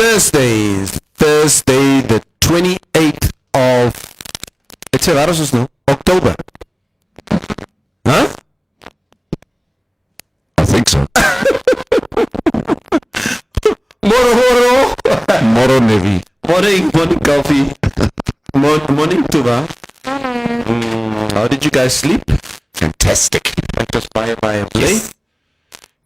Thursday the 28th of, ek sê, waar is ons nou? Oktober. Huh? I think so. Moro. Moro Nevi. Morning coffee. Morning Tuva. How did you guys sleep? Fantastic. That was by a play? Yes.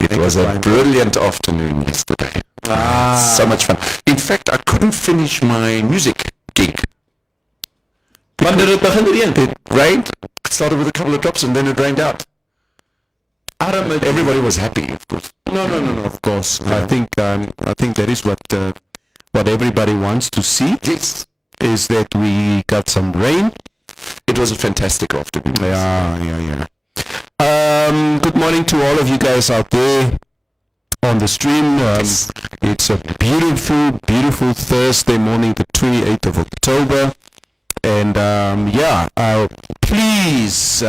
It was a brilliant afternoon yesterday. So much fun. In fact, I couldn't finish my music gig. When did it begin? It rained. It started with a couple of drops and then it rained out. Everybody was happy, of course. No, of course. Yeah. I think that is what everybody wants to see. Yes. Is that we got some rain. It was a fantastic afternoon. Yeah. Good morning to all of you guys out there on the stream. Yes. It's a beautiful Thursday morning, the 28th of October. And please,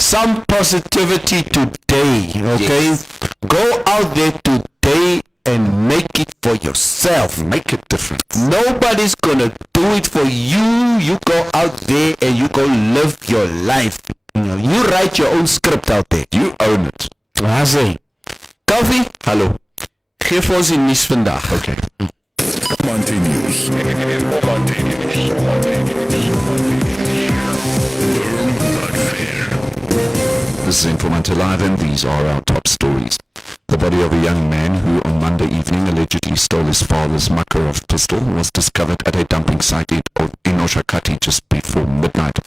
some positivity today, okay? Yes. Go out there today and make it for yourself. Make a difference. Nobody's gonna do it for you. You go out there and you go live your life. You write your own script out there. You own it. Hazy. Koffie, hallo. Geef ons die nuus vandag. Okay. Informanté News. This is Informanté Live and these are our top stories. The body of a young man who on Monday evening allegedly stole his father's Makarov pistol was discovered at a dumping site in Oshakati just before midnight.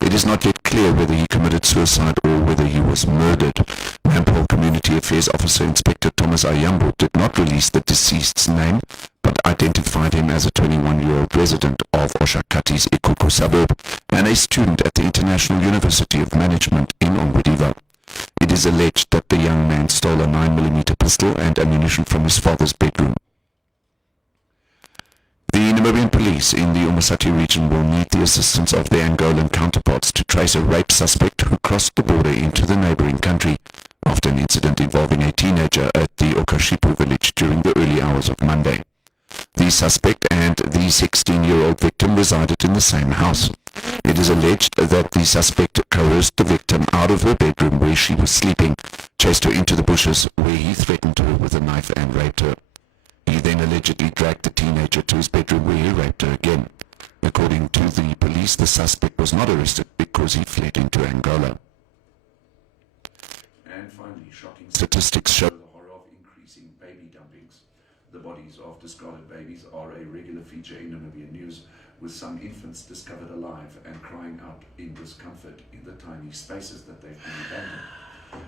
It is not yet clear whether he committed suicide or whether he was murdered. Mampole Community Affairs Officer Inspector Thomas Ayambo did not release the deceased's name, but identified him as a 21-year-old resident of Oshakati's Ikuku suburb and a student at the International University of Management in Ongwediva. It is alleged that the young man stole a 9mm pistol and ammunition from his father's bedroom. The Namibian police in the Umasati region will need the assistance of their Angolan counterparts to trace a rape suspect who crossed the border into the neighboring country after an incident involving a teenager at the Okashipu village during the early hours of Monday. The suspect and the 16-year-old victim resided in the same house. It is alleged that the suspect coerced the victim out of her bedroom where she was sleeping, chased her into the bushes where he threatened her with a knife and raped her. He then allegedly dragged the teenager to his bedroom where he raped her again. According to the police, the suspect was not arrested because he fled into Angola. And finally, shocking statistics show the horror of increasing baby dumpings. The bodies of discarded babies are a regular feature in Namibian news, with some infants discovered alive and crying out in discomfort in the tiny spaces that they've been abandoned.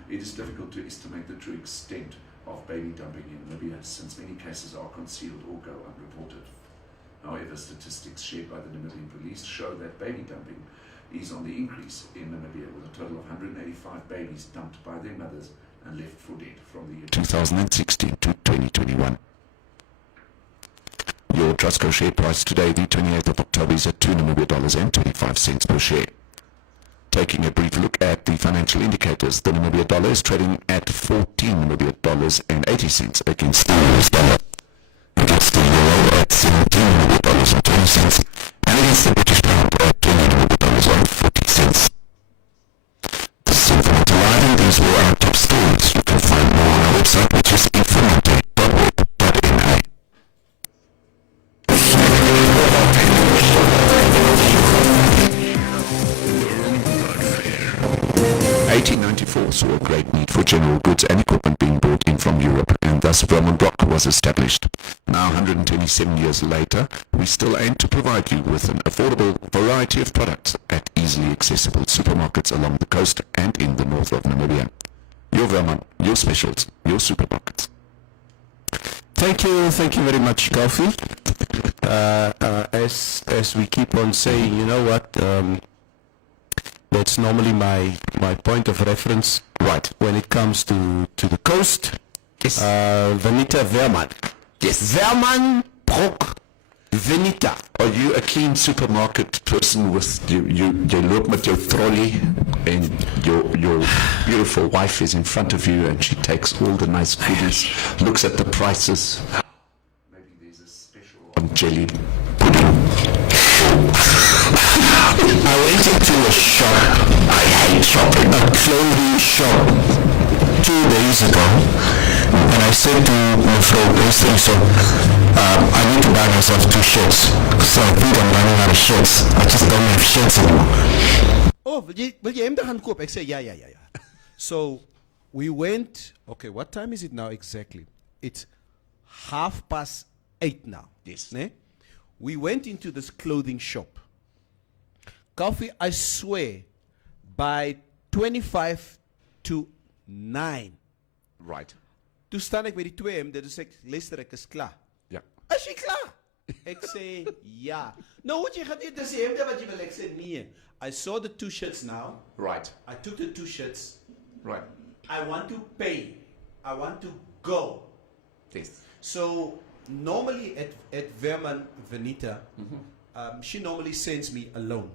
It is difficult to estimate the true extent of baby dumping in Namibia, since many cases are concealed or go unreported. However, statistics shared by the Namibian police show that baby dumping is on the increase in Namibia, with a total of 185 babies dumped by their mothers and left for dead from the year 2016 to 2021. Your Trustco share price today, the 28th of October, is at $2.25 per share. Taking a brief look at the financial indicators, the Namibia dollar is trading at $14.80 against the US dollar, against the euro at $17.20, and against the British pound at $20.40. This is Informanté Live, and these were our top stories. You can find more on our website, which is informanté.org.na. 1894 saw a great need for general goods and equipment being brought in from Europe, and thus Vermont Block was established. Now, 127 years later, we still aim to provide you with an affordable variety of products at easily accessible supermarkets along the coast and in the north of Namibia. Your Vermont, your specials, your supermarkets. Thank you very much, Koffie. As we keep on saying, you know what? That's normally my point of reference, right, when it comes to the coast. Yes. Venita Verman. Yes. Verman Brook Venita. Are you a clean supermarket person with you look with your trolley and your beautiful wife is in front of you and she takes all the nice goodies, looks at the prices? Maybe there's a jelly pudding. I went into a shop. I hate shopping. A clothing shop 2 days ago, and I said to Mevrouw Esther, so I need to buy myself 2 shirts. So I think I'm running out of shirts. I just don't have shirts anymore. Oh, wil jy hem te gaan koop? Ek sê ja. So we went. Okay, what time is it now exactly? It's 8:30 now. Yes. Ne? We went into this clothing shop. Coffee, I swear, by 25 to 9. Right. Toe staan ek by die 2 en dit is ek, Lester, ek is klaar. Ja. Is jy klaar? Ek sê ja. Nou wat jy gaan doen, dis die hemde wat jy wil. Ek sê nee. I saw the 2 shirts now. Right. I took the 2 shirts. Right. I want to pay. I want to go. Yes. So normally at Verman Venita, she normally sends me alone.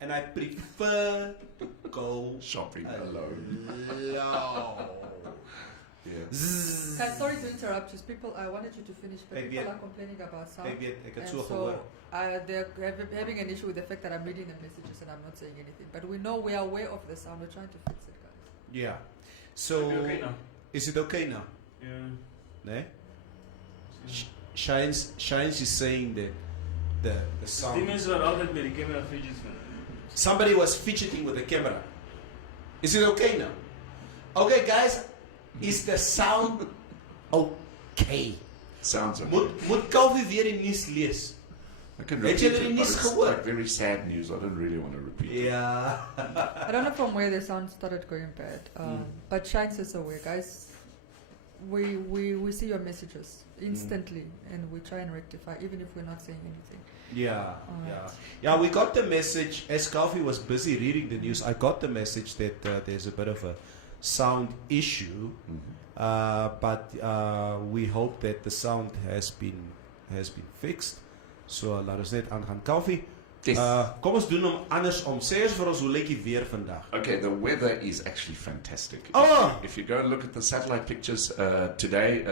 And I prefer to go Shopping alone. Yeah. Guys, sorry to interrupt you. People, I wanted you to finish, but Ek people weet. are complaining about sound. Ek weet, ek het And so so gehoor. they're having an issue with the fact that I'm reading the messages and I'm not saying anything. But we know, we are aware of the sound. We're trying to fix it, guys. Yeah. So Should be okay now. is it okay now? Yeah. Ne? Shines is saying that the Ding sound. is wat altyd met die camera fidgets man. Somebody was fidgeting with the camera. Is it okay now? Okay, guys, is the sound okay? Sounds okay. Moet Calvin weer die nuus lees? I can Het repeat jy it, die but nuus it's gehoor? like very sad news. I don't really want to repeat it. Ja. I don't know from where the sound started going bad. But Shine says away, guys. We see your messages instantly and we try and rectify, even if we're not saying anything. Yeah, Alright. yeah. We got the message as Calvin was busy reading the news. I got the message that there's a bit of a sound issue, but we hope that the sound has been fixed. So laat ons net aangaan. Calvin, Yes. kom ons doen hom andersom. Sê eens vir ons hoe lyk die weer vandag? Okay, the weather is actually fantastic. Oh! If you go and look at the satellite pictures today,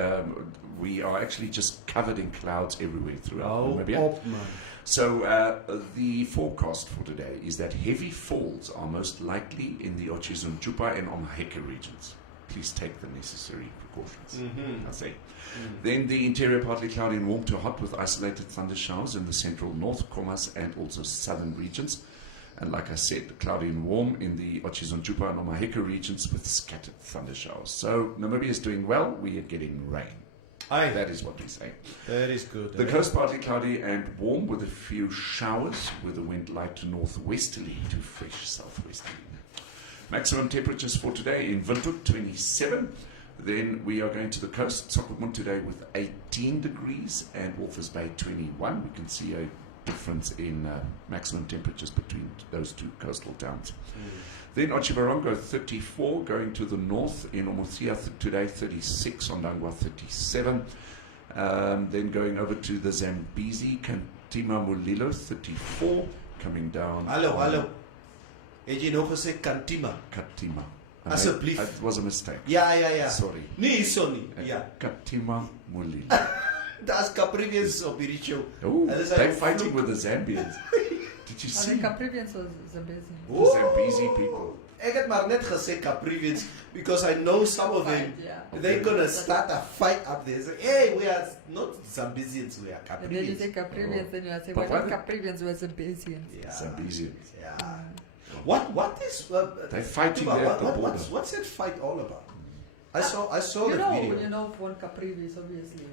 we are actually just covered in clouds everywhere throughout Namibia. Op man. So the forecast for today is that heavy falls are most likely in the Otjizunjupa and Omaheke regions. Please take the necessary precautions. I say. Then the interior partly cloudy and warm to hot with isolated thunder showers in the central north, Khomas and also southern regions. And like I said, cloudy and warm in the Otjizunjupa and Omaheke regions with scattered thunder showers. So Namibia is doing well. We are getting rain. Aye, That is what we say. that is good. The coast partly cloudy and warm with a few showers with the wind light to northwesterly to fresh southwesterly. Maximum temperatures for today in Windhoek 27. Then we are going to the coast, Sokopmund today with 18 degrees and Walvis Bay 21. We can see a difference in maximum temperatures between those two coastal towns. Then Otjiwarongo 34, going to the north in Omothia today 36, Ondangwa 37. Then going over to the Zambezi, Kantima Mulilo 34, coming down. Hallo. Het jy nog gesê Kantima? Katima. Asseblief. It was a mistake. Ja. Sorry. Nee, sorry. Ja. Katima Mulilo. Daar's Caprivians op hierdie show. Oh, Hulle is they're like fighting with the Zambians. Did you I see? think Caprivians was Zambezi. The Zambezi people. Ek het maar net gesê Caprivians because I know some of them. Yeah. They're gonna start a fight up there. So, hey, we are not Zambizians, we are And then you say Caprivians. Caprivians, then you say, But well, what- Caprivians were Zambezians. Yeah. Zambezians. Yeah. What is They're fighting Tuba, there at the border. what's that fight all about? I saw You the know, video. you know, von Caprivis, obviously.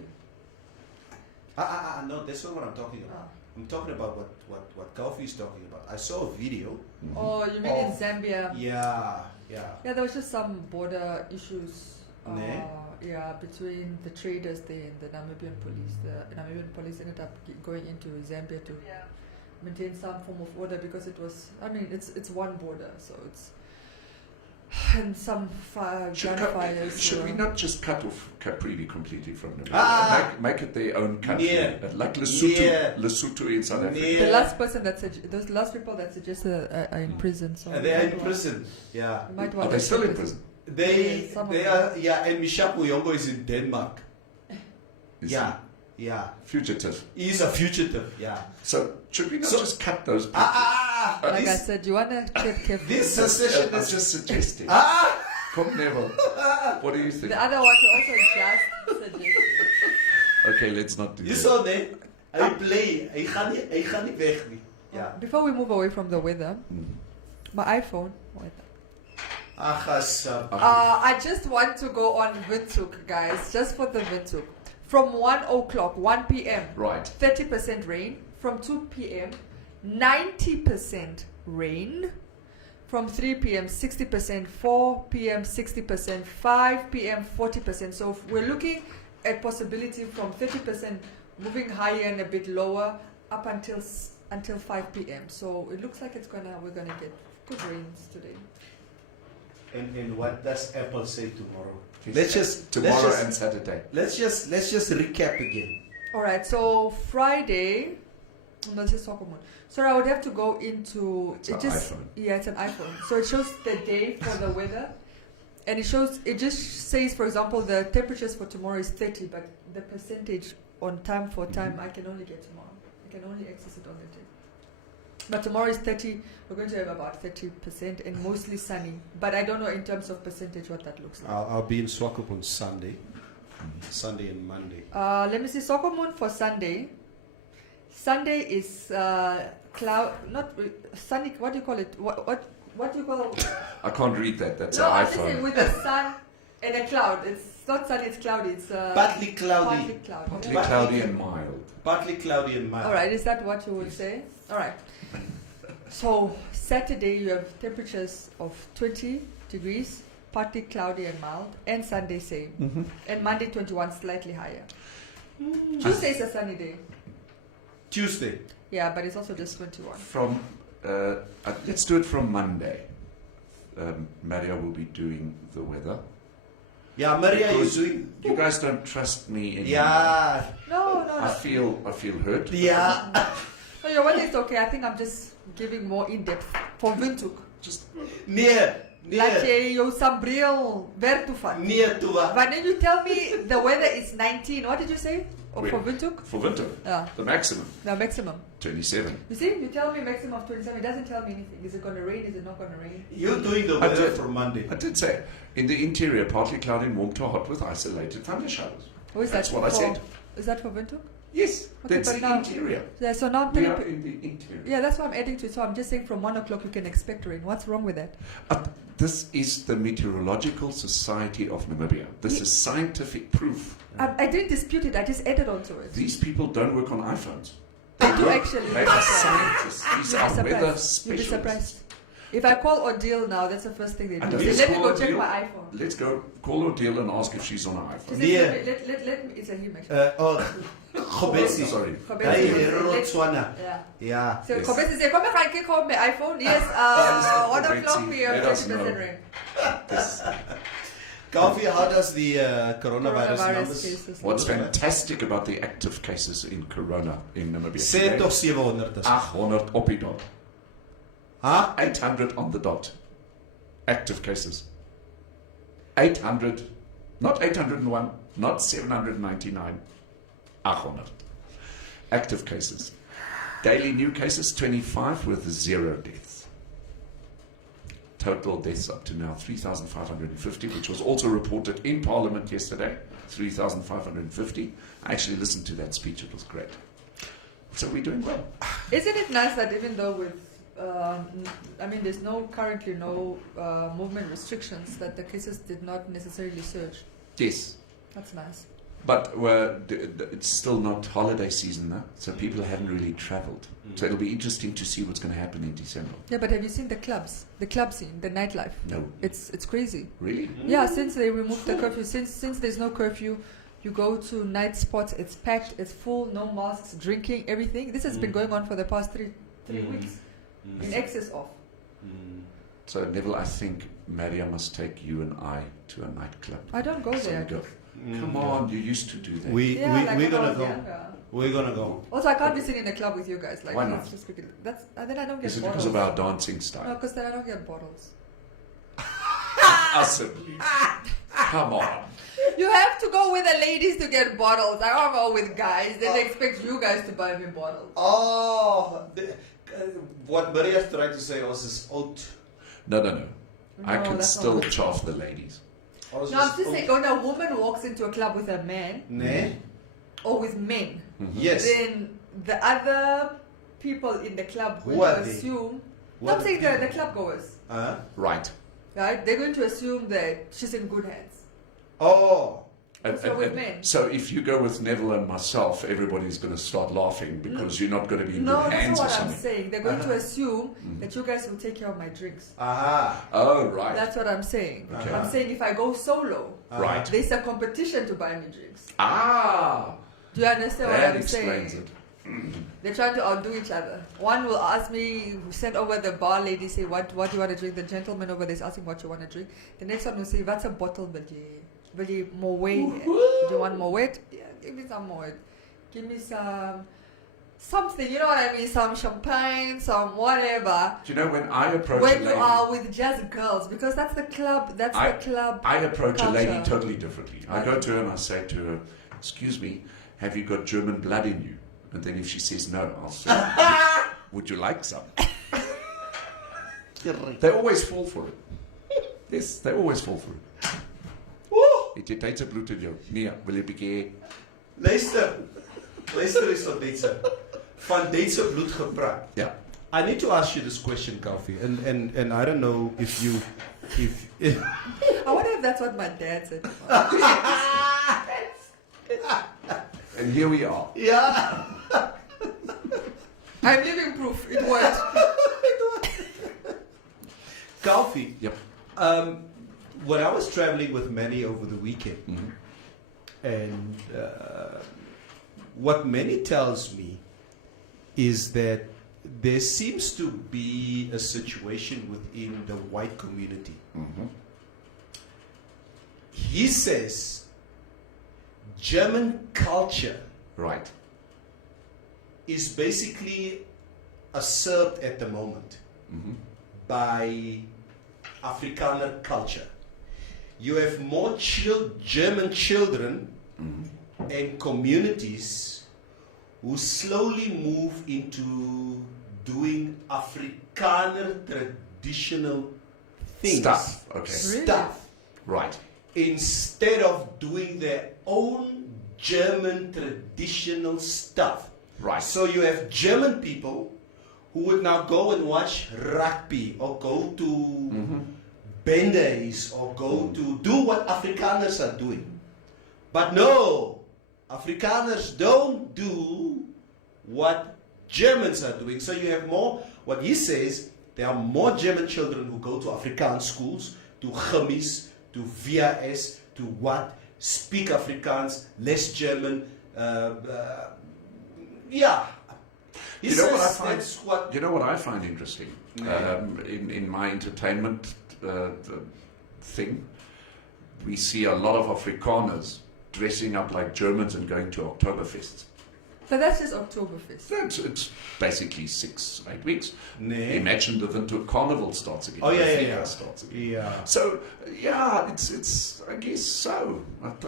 No, that's not what I'm talking about. I'm talking about what Calfee is talking about. I saw a video. Oh, you mean in Oh. Zambia? Yeah. Yeah, there was just some border issues. Ne? Yeah, between the traders there and the Namibian police. The Namibian police ended up going into Zambia to maintain some form of order because it was. I mean, it's one border, so it's and some gunfires. Should we not just cut off Caprivi completely from Namibia? Ah! Make it their own country, Yeah. like Lesotho, Yeah. Lesotho in South Africa. Yeah. The last person that those last people that suggested are in prison. So They are we in might prison. Yeah. want- might Are want they to still in check prison? They Some of are. Yeah, and Mishapu Yongo is in Denmark. Is Yeah. Yeah. Fugitive. He's a fugitive. Yeah. So should we not So- just cut those people? Like I This, said, you want to get careful. this session I'm is just suggesting. Ah! Come Neville. What do you think? The other one to also just suggest. Okay, let's not do You that. saw that? I play. I gaan nie weg nie. Yeah. Before we move away from the weather, my iPhone. I just want to go on Windhoek, guys, just for the Windhoek. From 1 o'clock, 1 p.m., Right. 30% rain. From 2 p.m., 90% rain. From 3 p.m., 60%. 4 p.m., 60%. 5 p.m., 40%. So we're looking at possibility from 30% moving higher and a bit lower up until 5 p.m. So it looks like we're gonna get good rains today. And what does Apple say tomorrow? Tomorrow and Saturday. Let's just recap again. All right. So Friday. No, this is Sokomon. Sorry, I would have to go into It's an iPhone. Yeah, it's an iPhone. So it shows the day for the weather, and it just says, for example, the temperatures for tomorrow is 30, but the percentage on time for time I can only get tomorrow. I can only access it on the day. But tomorrow is 30. We're going to have about 30% and mostly sunny. But I don't know in terms of percentage what that looks like. I'll be in Swakop on Sunday. Sunday and Monday. Let me see. Sokomon for Sunday. Sunday is cloud, not sunny. What do you call it? What do you call? I can't read that. That's No, an I'm just iPhone. saying with the sun and a cloud. It's not sunny. It's cloudy. It's Partly cloudy. Partly cloudy. Partly Yeah. cloudy and mild. Partly cloudy and mild. All right. Is that what you would say? All right. So Saturday you have temperatures of 20 degrees, partly cloudy and mild, and Sunday same, and Monday 21, slightly higher. Tuesday is a sunny day. Tuesday. Yeah, but it's also just 21. From let's do it from Monday. Maria will be doing the weather. Yeah, Maria is Because doing. You guys don't trust me anymore. Yeah. No. I feel hurt. Yeah. No, your weather is okay. I think I'm just giving more in depth for Windhoek. Just Nee. Laat jy jou sambreel werk toe vat. Nee, Tuva. Wanneer you tell me the weather is 19, what did you say? Or Wait. for Windhoek? for winter, Yeah, the maximum the maximum. 27. You see, you tell me maximum of 27. It doesn't tell me anything. Is it going to rain? Is it not going to rain? You're doing the I weather did. for Monday. I did say in the interior, partly cloudy and warm to hot with isolated thunder showers. Or is That's that what I for- said. Is that for Windhoek? Yes, Okay, that's but the now- interior. Yeah, so now I'm We telling are you. in the interior. Yeah, that's what I'm adding to it. So I'm just saying from 1 o'clock you can expect rain. What's wrong with that? This is the Meteorological Society of Namibia. This is scientific proof. I didn't dispute it. I just added onto it. These people don't work on iPhones. I do actually. They are scientists. These You'll be are weather surprised. You'll be specialists. surprised. If I call Odile now, that's the first thing they And do. let's Say, let me call go check Odile. my iPhone. Let's go call Odile and ask if she's on an She iPhone. says, Nee. let me. It's a him actually. Gobesi. Sorry. Kobesi. Hey, Rotswana. Yeah. Yeah. So Yes. Kobesi said, come and get home my iPhone. Yes, Mr. 1 o'clock Kobesi, we have let us 30% know. rain. Yes. Coffee, how does the coronavirus numbers? cases. What's fantastic about the active cases in Corona in Namibia Sê today? toch 700 is. 800 op die dot. Huh? 800 on the dot. Active cases. 800. Not 801. Not 799. 800. Active cases. Daily new cases 25 with 0 deaths. Total deaths up to now 3,550, which was also reported in Parliament yesterday. 3,550. I actually listened to that speech. It was great. So we're doing well. Isn't it nice that even though with, there's currently no movement restrictions, that the cases did not necessarily surge? Yes. That's nice. But it's still not holiday season now, so people haven't really traveled. So it'll be interesting to see what's going to happen in December. Yeah, but have you seen the clubs? The club scene, the nightlife? No. It's crazy. Really? Yeah, since they removed the curfew, since there's no curfew, you go to night spots, it's packed, it's full, no masks, drinking, everything. This has been going on for the past three weeks, in excess of. So Neville, I think Maria must take you and I to a nightclub. I don't go So there. we go, come on, you used to do that. We're when I gonna was go. younger. We're gonna go. Also, I can't be sitting in a club with you guys. Like, Why let's not? just quickly. Then I don't get Is it bottles. because of our dancing No, style? because then I don't get bottles. Us at least. Come on. You have to go with the ladies to get bottles. I don't go with guys. Then they expect you guys to buy me bottles. Oh, what Maria's trying to say was is out. No. I No, can that's still not- chaff the ladies. No, I'm just saying, when a woman walks into a club with a man Nee. or with men, Yes. then the other people in the club Who will are they? assume. What I'm saying the people? club goers, Right. right? They're going to assume that she's in good hands. Oh. So with men. So if you go with Neville and myself, everybody's going to start laughing because you're not going to be in No, good that's hands not or what I'm something. saying. They're going to assume that you guys will take care of my drinks. Aha. Oh, right. That's what I'm saying. Okay. I'm saying if I go solo, Right. there's a competition to buy me drinks. Ah, Do you understand what that I'm explains saying? it. They're trying to outdo each other. One will ask me, send over the bar lady, say, what do you want to drink? The gentleman over there is asking what you want to drink. The next one will say, what's a bottle, Billy, more weight? Do you want more weight? Yeah, give me some more weight. Give me something, you know what I mean? Some champagne, some whatever. Do you know when I approach When a you lady, are with just girls, because that's the club, I approach a lady culture. totally differently. I go to her and I say to her, excuse me, have you got German blood in you? And then if she says no, I'll say, would you like some? They always fall for it. Yes, they always fall for it. Het jy Duitse bloed in jou? Nee, wil jy bietjie hê? Luister eens van Duitse. Van Duitse bloed gepraat. Ja. I need to ask you this question, Kofi, and I don't know if you, if I wonder if that's what my dad said. And here we are. yeah. I'm living proof. It worked. Kofi, Yep. when I was traveling with Manny over the weekend, Mhm. and what Manny tells me is that there seems to be a situation within the white community. Mhm. He says German culture Right. is basically usurped at the moment Mhm. by Afrikaner culture. You have more German children and communities who slowly move into doing Afrikaner traditional things. Stuff. Okay. Really? Stuff. Right. Instead of doing their own German traditional stuff. Right. So you have German people who would now go and watch rugby or go to bendays or go to do what Afrikaners are doing. But no, Afrikaners don't do what Germans are doing. So you have more, what he says, there are more German children who go to Afrikaans schools, to gimmies, to VHS, to what, speak Afrikaans, less German, yeah. He You know what I says find? that's what You know what I find interesting in my entertainment thing. We see a lot of Afrikaners dressing up like Germans and going to Oktoberfests. But that's just Oktoberfest. It's basically 6-8 weeks. Nee. Imagine the Winter Carnival starts again. Oh, yeah, the yeah, Fika yeah. starts again. Yeah. So yeah, it's I guess so.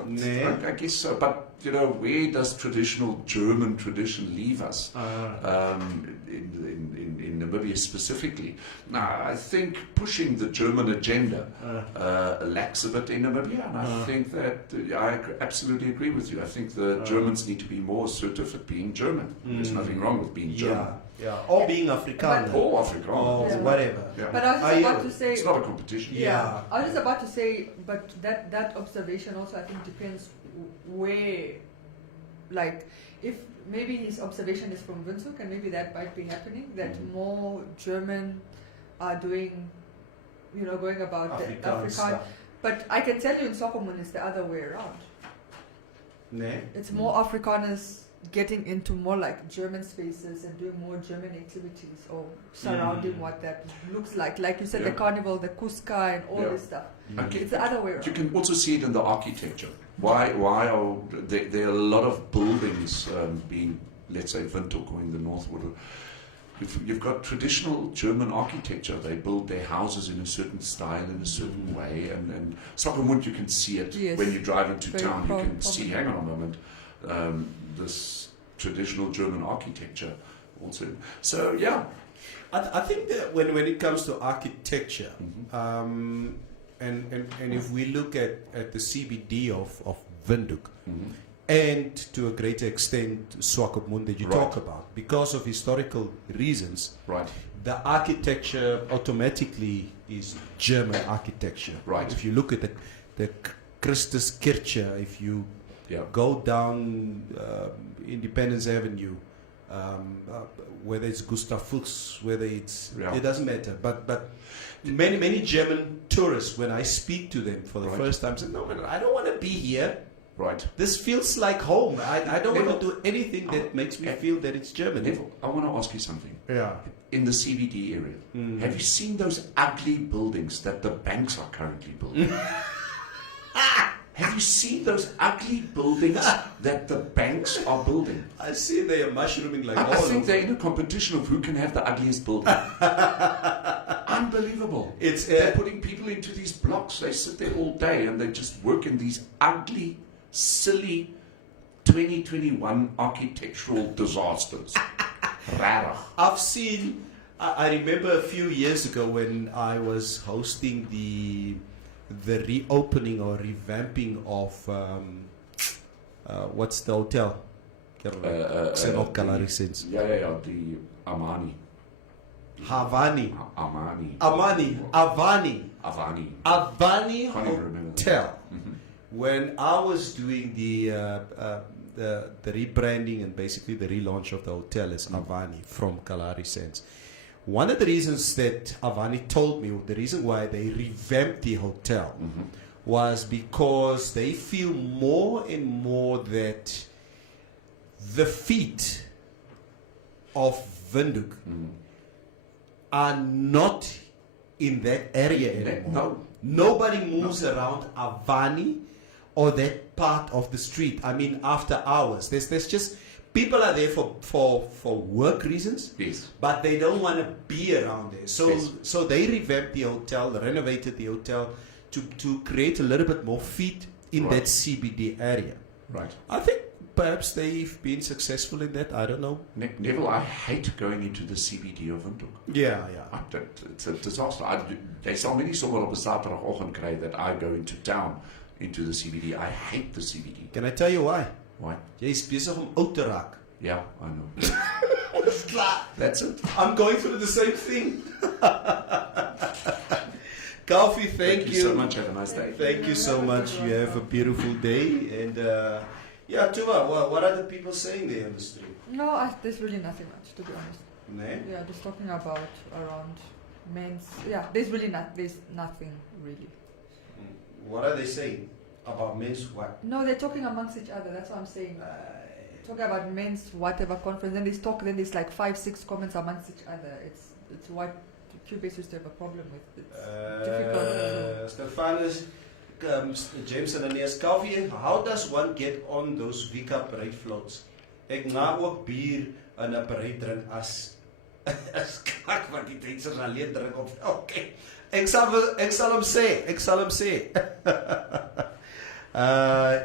Nee. I guess so. But you know, where does traditional German tradition leave us? In Namibia specifically. Now, I think pushing the German agenda lacks a bit in Namibia, and I think that I absolutely agree with you. I think the Germans need to be more assertive at being German. There's nothing wrong with being German. Yeah. Or being Afrikaner. Or Afrikaner. Or Yeah. whatever. Yeah. But I was Are just you- about to say, It's not a competition. Yeah. I was just about to say, but that observation also I think depends where, like, if maybe his observation is from Windhoek and maybe that might be happening, that more German are doing, going about the Afrikaans Afrikaan. stuff. But I can tell you in Soccerman it's the other way around. Nee? It's more Afrikaners getting into more like German spaces and doing more German activities or surrounding what that looks like. Like you said, the Yeah. carnival, the Kuska and all Yeah. this stuff. Okay. It's the other way around. You can also see it in the architecture. Why are there are a lot of buildings being, let's say, Windhoek or in the Northwood, You've got traditional German architecture. They build their houses in a certain style, in a certain way, and Soccermund, you can see it Yes. when you drive into Very town. You can see, prominent. hang on a moment, this traditional German architecture also. So yeah, I think that when it comes to architecture, Mm-hmm. and if we look at the CBD of Windhoek, Mm-hmm. and to a greater extent Swakopmund that you Right. talk about, because of historical reasons, right, the architecture automatically is German architecture. Right. If you look at the Christuskirche, if you yeah, go down Independence Avenue, whether it's Gustav Fuchs, whether it's Yeah. it doesn't matter. But many German tourists, when I speak to them for the Right. first time, say, "No, man, I don't want to be here. right. This feels like home. I don't want Neville, to do anything that makes me feel that it's German." Neville, I want to ask you something. Yeah. In the CBD area, have you seen those ugly buildings that the banks are currently building? Have you seen those ugly buildings that the banks are building? I see they are mushrooming like I all think over. they're in a competition of who can have the ugliest building. Unbelievable. It's They're putting people into these blocks. They sit there all day and they just work in these ugly, silly 2021 architectural disasters. Rarig. I've seen. I remember a few years ago when I was hosting the reopening or revamping of what's the hotel? Yeah, the Amani. Havani. Amani. Avani Can't even remember that. Hotel. When I was doing the rebranding and basically the relaunch of the hotel as Avani from Kalahari Sands. One of the reasons that Avani told me, the reason why they revamped the hotel was because they feel more and more that the feet of Windhoek are not in that area anymore. No. Nobody moves around Avani or that part of the street. I mean, after hours. There's just people are there for work reasons. Yes. But they don't want to be around there. So Yes. so they revamped the hotel, renovated the hotel to create a little bit more feet in Right. that CBD area. Right. I think perhaps they've been successful in that. I don't know. Neville, I hate going into the CBD of Windhoek. Yeah. It's a disaster. They sal my nie sommer op 'n Saterdagoggend kry that I go into town, into the CBD. I hate the CBD. Can I tell you why? Why? Jy's besig om oud te raak. Yeah, I know. Dis klaar. That's it. I'm going through the same thing. Coffee, thank you. so much. Have a nice day. Thank you so much. You have a beautiful day. And yeah, Tuva, what are the people saying there on the street? No, there's really nothing much, to be honest. Nee? Yeah, just talking about around men's. Yeah, there's nothing really. What are they saying about men's what? No, they're talking amongst each other. That's what I'm saying. Talking about men's whatever conference, then then there's like 5-6 comments amongst each other. It's what Cubase used to have a problem with. It's difficult. Stephanus, James and Aeneas, Coffee, how does one get on those Vika parade floats? Ek na ook bier in 'n parade drink as kak wat die dansers alleen drink op. Okay. Ek sal hom sê.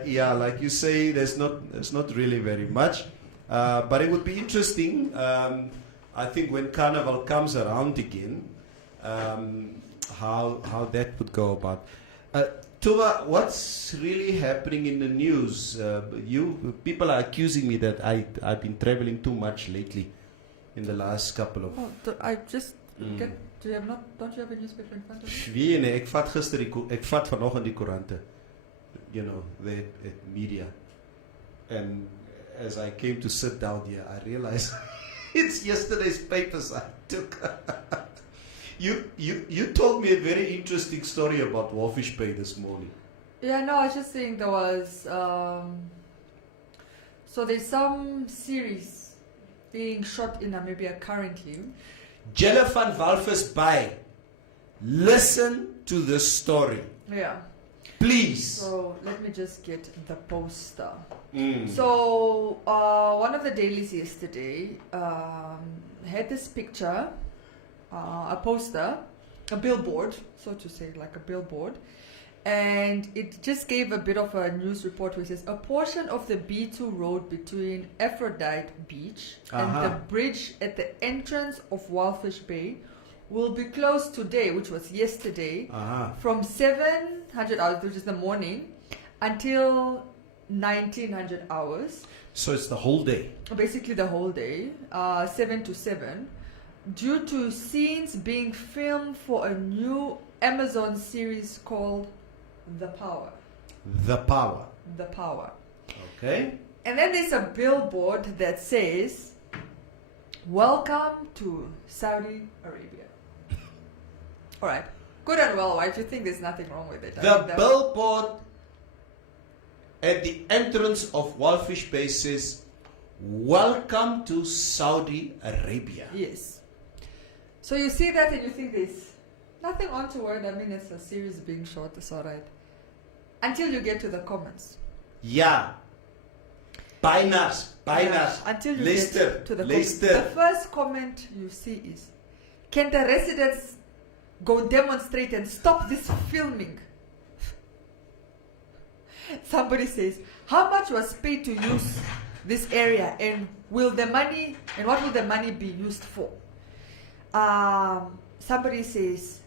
Yeah, like you say, there's not really very much, but it would be interesting. I think when Carnival comes around again, how that would go about. Tuva, what's really happening in the news? People are accusing me that I've been traveling too much lately, in the last couple of. Oh, I just get. Don't you have a newspaper in front of you? Wie nee, ek vat vanoggend die koerante. You know, the media. And as I came to sit down here, I realized it's yesterday's papers I took. You told me a very interesting story about Wolfish Bay this morning. Yeah, no, I was just saying there was. So there's some series being shot in Namibia currently. Jelle van Walvis Bay. Listen to this story. Yeah. Please. So let me just get the poster. Mm. So one of the dailies yesterday had this picture, a poster, a billboard, so to say, like a billboard. And it just gave a bit of a news report which says a portion of the B2 road between Aphrodite Beach and the bridge at the entrance of Wildfish Bay will be closed today, which was yesterday, from 700 hours, which is the morning, until 1900 hours. So it's the whole day. Basically the whole day, 7 to 7, due to scenes being filmed for a new Amazon series called The Power. The Power. The Power. Okay. And then there's a billboard that says, "Welcome to Saudi Arabia." All right. Good and well, right? You think there's nothing wrong with it? The billboard at the entrance of Wildfish Bay says, "Welcome to Saudi Arabia." Yes. So you see that and you think there's nothing untoward. I mean, it's a series being shot, it's all right. Until you get to the comments. Yeah. Binars. Until you Leicester. get to the Leicester. comments. The first comment you see is, "Can the residents go demonstrate and stop this filming?" Somebody says, "How much was paid to use this area, and what will the money be used for?" Somebody says,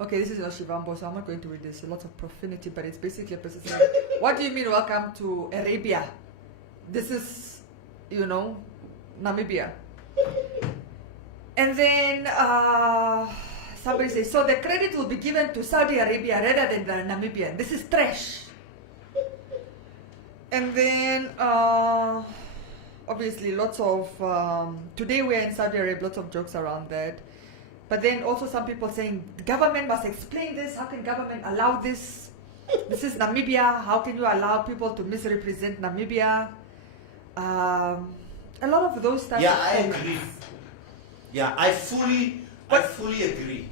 okay, this is not Shivambo, so I'm not going to read this. A lot of profanity, but it's basically a person saying, "What do you mean, welcome to Arabia? This is, Namibia." And then somebody says, "So the credit will be given to Saudi Arabia rather than the Namibian. This is trash." And then obviously lots of today we're in Saudi Arabia, lots of jokes around that. But then also some people saying the government must explain this. How can government allow this? This is Namibia. How can you allow people to misrepresent Namibia? A lot of those types Yeah, of I comments. agree. Yeah, I fully agree.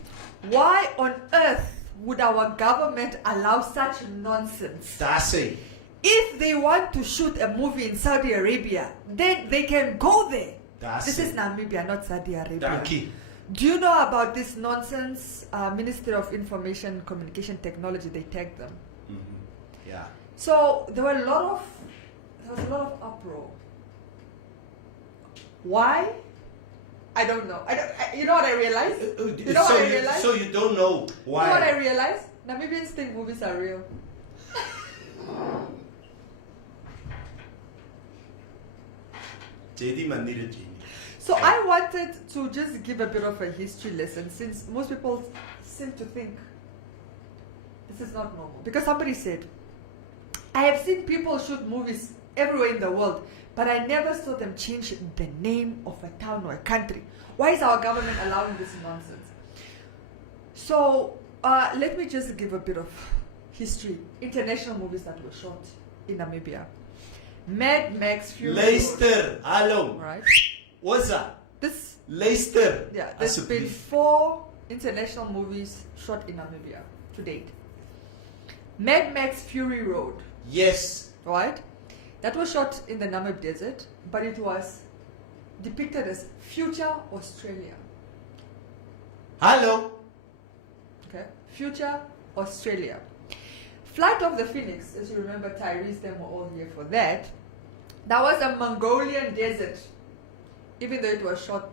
Why on earth would our government allow such nonsense? That's it. If they want to shoot a movie in Saudi Arabia, then they can go there. This is Namibia, not Saudi Arabia. Thank you. Do you know about this nonsense? Ministry of Information Communication Technology, they tagged them. Mm-hmm. Yeah. So there was a lot of uproar. Why? I don't know. You know what I realized? You know what I realized? So you don't know why? You know what I realized? Namibians think movies are real. JD Manira Jini. So I wanted to just give a bit of a history lesson, since most people seem to think this is not normal. Because somebody said, "I have seen people shoot movies everywhere in the world, but I never saw them change the name of a town or a country. Why is our government allowing this nonsense?" So let me just give a bit of history. International movies that were shot in Namibia. Mad Max Fury Road. Leicester, hello. Right? What's that? This, Leicester. yeah, there's been 4 international movies shot in Namibia to date. Mad Max Fury Road, Yes. right? That was shot in the Namib Desert, but it was depicted as future Australia. Hello. Okay, future Australia. Flight of the Phoenix, as you remember, Tyrese, them were all here for that. That was a Mongolian desert, even though it was shot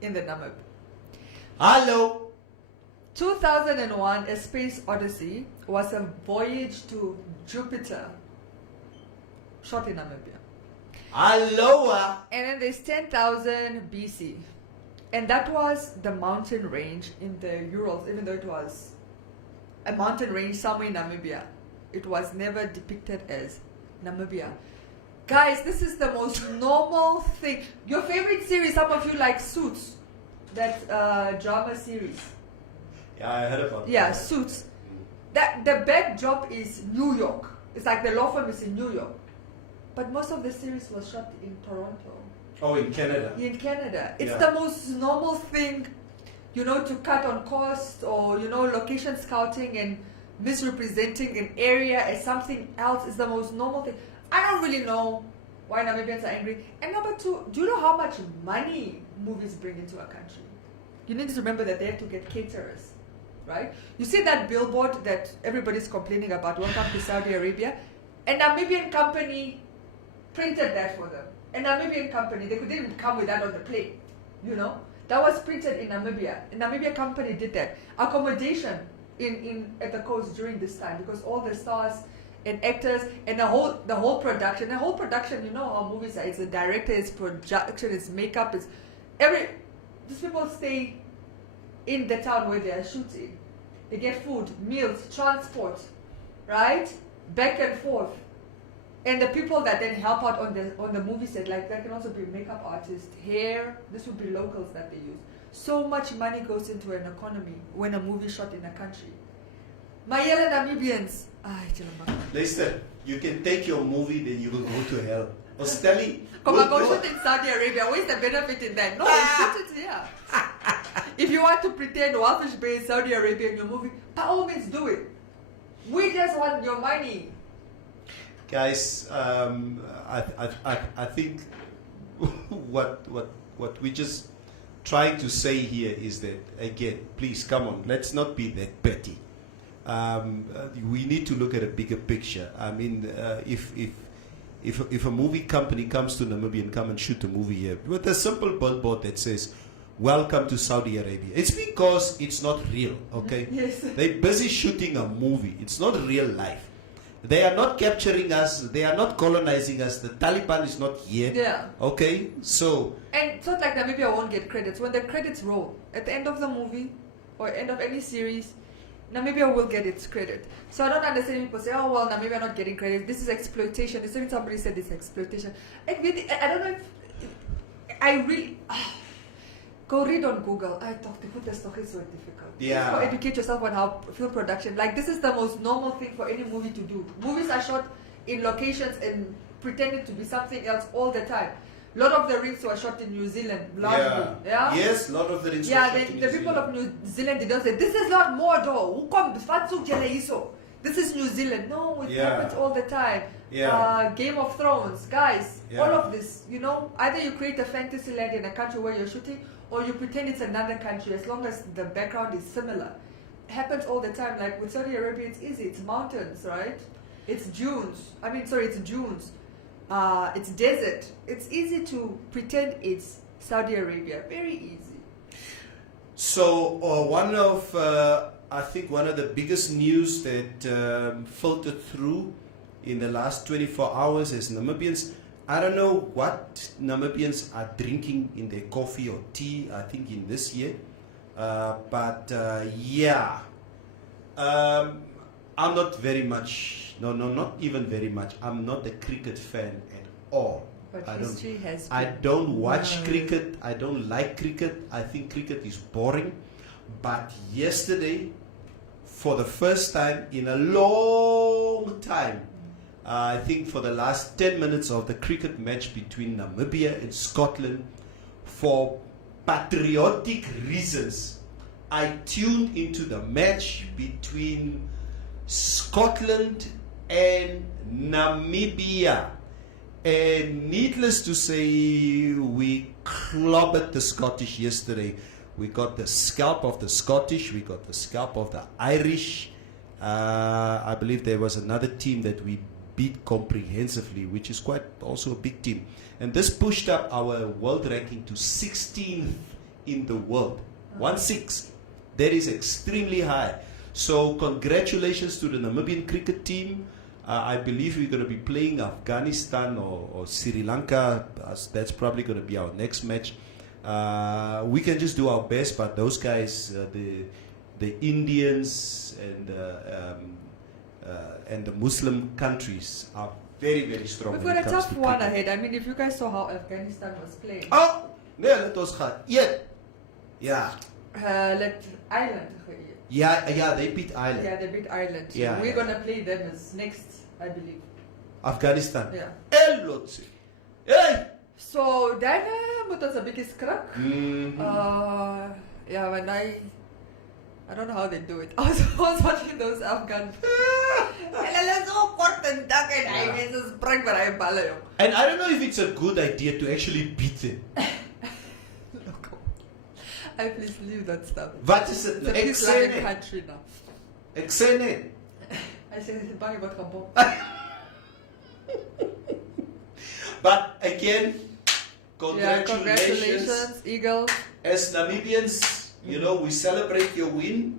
in the Namib. Hello. 2001, A Space Odyssey was a voyage to Jupiter, shot in Namibia. Hello. And then there's 10,000 BC. And that was the mountain range in the Urals, even though it was a mountain range somewhere in Namibia. It was never depicted as Namibia. Guys, this is the most normal thing. Your favorite series, some of you like Suits, that drama series. Yeah, I heard about Yeah, that. Suits. That the backdrop is New York. It's like the law firm is in New York. But most of the series was shot in Toronto. Oh, in Canada. In Canada. It's Yeah. the most normal thing, to cut on cost, or, location scouting and misrepresenting an area as something else is the most normal thing. I don't really know why Namibians are angry. And number two, do you know how much money movies bring into a country? You need to remember that they have to get caterers, right? You see that billboard that everybody's complaining about, welcome to Saudi Arabia? A Namibian company printed that for them. A Namibian company, they couldn't even come with that on the plane, you know? That was printed in Namibia. A Namibian company did that. Accommodation at the coast during this time, because all the stars and actors and the whole production, you know how movies are. It's the director, it's production, it's makeup, it's these people stay in the town where they are shooting. They get food, meals, transport, right? Back and forth. And the people that then help out on the movie set, like that can also be makeup artists, hair, this would be locals that they use. So much money goes into an economy when a movie is shot in a country. My yellow Namibians. Listen, you can take your movie, then you will go to hell. Australia. Come on, go shoot in Saudi Arabia. Where's the benefit in that? No, shoot it here. If you want to pretend Walfish Bay is Saudi Arabia in your movie, by all means do it. We just want your money. Guys, I think what we just trying to say here is that, again, please come on, let's not be that petty. We need to look at a bigger picture. I mean, if a movie company comes to Namibia and come and shoot a movie here with a simple billboard that says "Welcome to Saudi Arabia," it's because it's not real. Okay, Yes. they're busy shooting a movie. It's not real life. They are not capturing us. They are not colonizing us. The Taliban is not here. Yeah. Okay, so. And it's not like Namibia won't get credits. When the credits roll at the end of the movie or end of any series, Namibia will get its credit. So I don't understand people say, oh, well, Namibia not getting credit. This is exploitation. Even somebody said this exploitation. I don't know if I really... Go read on Google. I thought to put the story is so difficult. Yeah. Go educate yourself on how film production. Like, this is the most normal thing for any movie to do. Movies are shot in locations and pretending to be something else all the time. Lord of the Rings was shot in New Zealand, largely. Yeah. Yes, Lord of the Rings. Yeah, was shot in the New people Zealand. of New Zealand did not say, this is not Mordor. This is New Zealand. No, it happens all the time. Yeah. Game of Thrones, guys, Yeah. all of this, you know, either you create a fantasy land in a country where you're shooting, or you pretend it's another country, as long as the background is similar. It happens all the time. Like with Saudi Arabia, it's easy. It's mountains, right? It's dunes. It's dunes. It's desert. It's easy to pretend it's Saudi Arabia. Very easy. So I think one of the biggest news that filtered through in the last 24 hours is Namibians. I don't know what Namibians are drinking in their coffee or tea, I think in this year. But I'm not very much, not even very much. I'm not a cricket fan at all. But history has I been- don't watch cricket. I don't like cricket. I think cricket is boring. But yesterday, for the first time in a long time, I think for the last 10 minutes of the cricket match between Namibia and Scotland, for patriotic reasons, I tuned into the match between Scotland and Namibia. And needless to say, we clobbered the Scottish yesterday. We got the scalp of the Scottish, we got the scalp of the Irish. I believe there was another team that we beat comprehensively, which is quite also a big team. And this pushed up our world ranking to 16th in the world. 1/6. That is extremely high. So congratulations to the Namibian cricket team. I believe we're going to be playing Afghanistan or Sri Lanka. That's probably going to be our next match. We can just do our best, but those guys, the Indians and the Muslim countries are very, very strong. We've when got it a comes tough to one cricket. ahead. I mean, if you guys saw how Afghanistan was playing. Oh, nee, let ons gaan. Yeah. Let Ireland. Yeah, they beat Ireland. Yeah, they beat Ireland. Yeah, We're yeah. gonna play them as next, I believe. Afghanistan. Yeah. Elotse. Hey! So dan moet ons 'n bietjie skrik. Mhm. Ja, want I don't know how they do it. I was watching those Afghan. And I don't know if it's a good idea to actually beat them. Look, I please leave that stuff. What is it? It's a peace-loving country now. Exene. I said, "Bang wat gaan bom." But again, Yeah, congratulations. congratulations, Eagles. As Namibians, you know, we celebrate your win,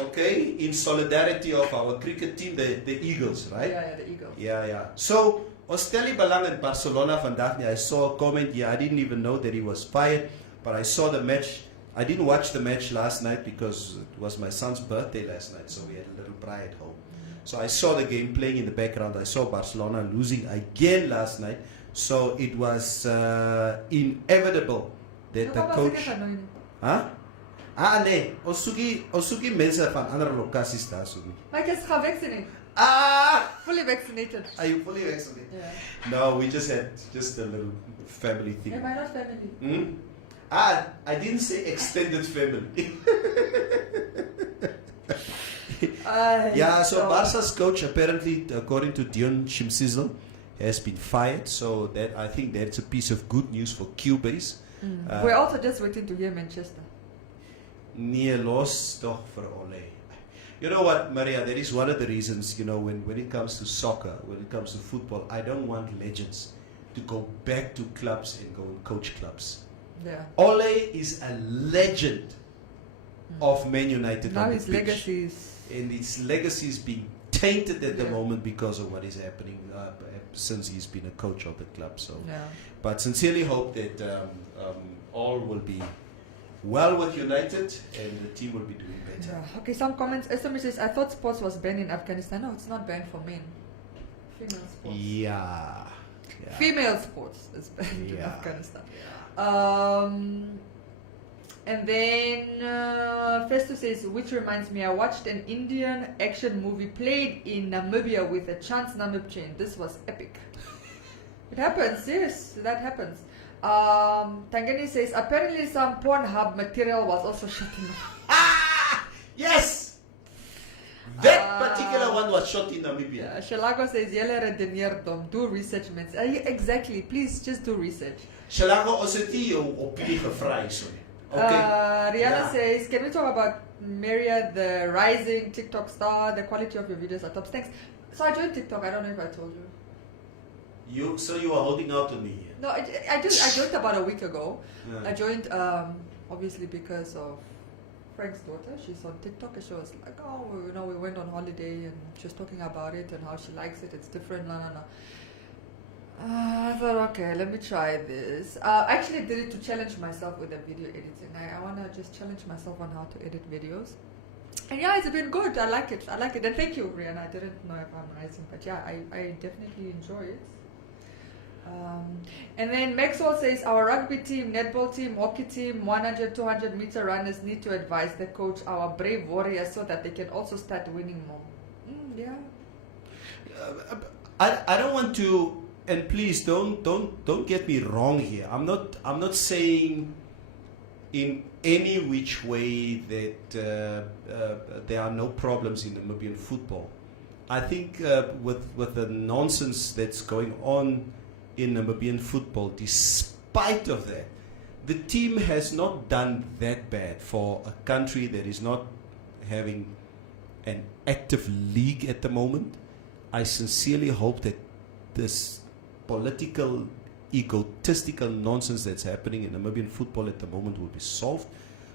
okay, in solidarity of our cricket team, the Eagles, right? Yeah, the Eagles. Yeah. So, Osteli Balang in Barcelona vandaag, I saw a comment here. I didn't even know that he was fired, but I saw the match. I didn't watch the match last night because it was my son's birthday last night, so we had a little braai at home. So I saw the game playing in the background. I saw Barcelona losing again last night. So it was inevitable that the coach... Huh? Ah, nee. Osuki mense van andere lokasies daar so nie. My kids are vaccinated. Ah! Fully vaccinated. Are you fully vaccinated? Yeah. No, we just had a little family thing. Am I not family? Hmm? Ah, I didn't say extended family. Yeah, so Barca's coach apparently, according to Dion Shimsizzle, has been fired. So that I think that's a piece of good news for Cubase. We're also just waiting to hear Manchester. Nee, los toch vir Ole. You know what, Maria, that is one of the reasons, you know, when it comes to soccer, when it comes to football, I don't want legends to go back to clubs and go and coach clubs. Yeah. Ole is a legend of Man United. Now on the his pitch. legacy is... And his legacy is being tainted at the moment because of what is happening since he's been a coach of the club. So, Yeah. but sincerely hope that all will be well with United and the team will be doing better. Yeah. Okay, some comments. SMS says, I thought sports was banned in Afghanistan. No, it's not banned for men. Female sports. Yeah. Female sports is banned in Yeah. Afghanistan. Yeah. And then Festo says, which reminds me, I watched an Indian action movie played in Namibia with a Chance Namib chain. This was epic. It happens, yes, that happens. Tangani says, apparently some Pornhub material was also shot in. Yes! That particular one was shot in Namibia. Shalago says, Yele redeneer dom. Do research, man. Exactly, please just do research. Shalago oseti op die gevry, sorry. Okay. Rihanna Yeah. says, can we talk about Maria, the rising TikTok star? The quality of your videos are top. Thanks. So I joined TikTok. I don't know if I told you. So you were holding out on me here. No, I joined about a week ago. Yeah. I joined obviously because of Frank's daughter. She's on TikTok and she was like, oh, you know, we went on holiday and she was talking about it and how she likes it. It's different. No. I thought, okay, let me try this. I actually did it to challenge myself with the video editing. I want to just challenge myself on how to edit videos. And yeah, it's been good. I like it. And thank you, Rihanna. I didn't know if I'm rising, but yeah, I definitely enjoy it. And then Maxwell says, our rugby team, netball team, hockey team, 100, 200 meter runners need to advise the coach, our brave warriors, so that they can also start winning more. Yeah. I don't want to, and please don't get me wrong here. I'm not saying in any which way that there are no problems in Namibian football. I think with the nonsense that's going on in Namibian football, despite of that, the team has not done that bad for a country that is not having an active league at the moment. I sincerely hope that this political, egotistical nonsense that's happening in Namibian football at the moment will be solved,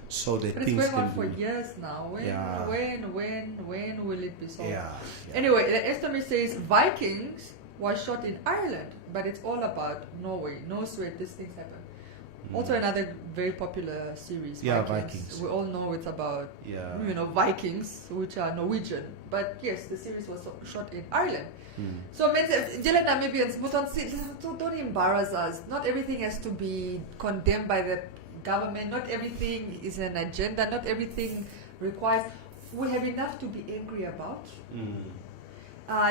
so that But things it's going can on for be. years now. When will it be solved? Yeah. Anyway, the estimate says Vikings was shot in Ireland, but it's all about Norway. No sweat, these things happen. Also another very popular series. Yeah, Vikings. Vikings. We all know it's about Yeah. Vikings, which are Norwegian. But yes, the series was shot in Ireland. So Jelle Namibians, don't embarrass us. Not everything has to be condemned by the government. Not everything is an agenda. Not everything requires. We have enough to be angry about.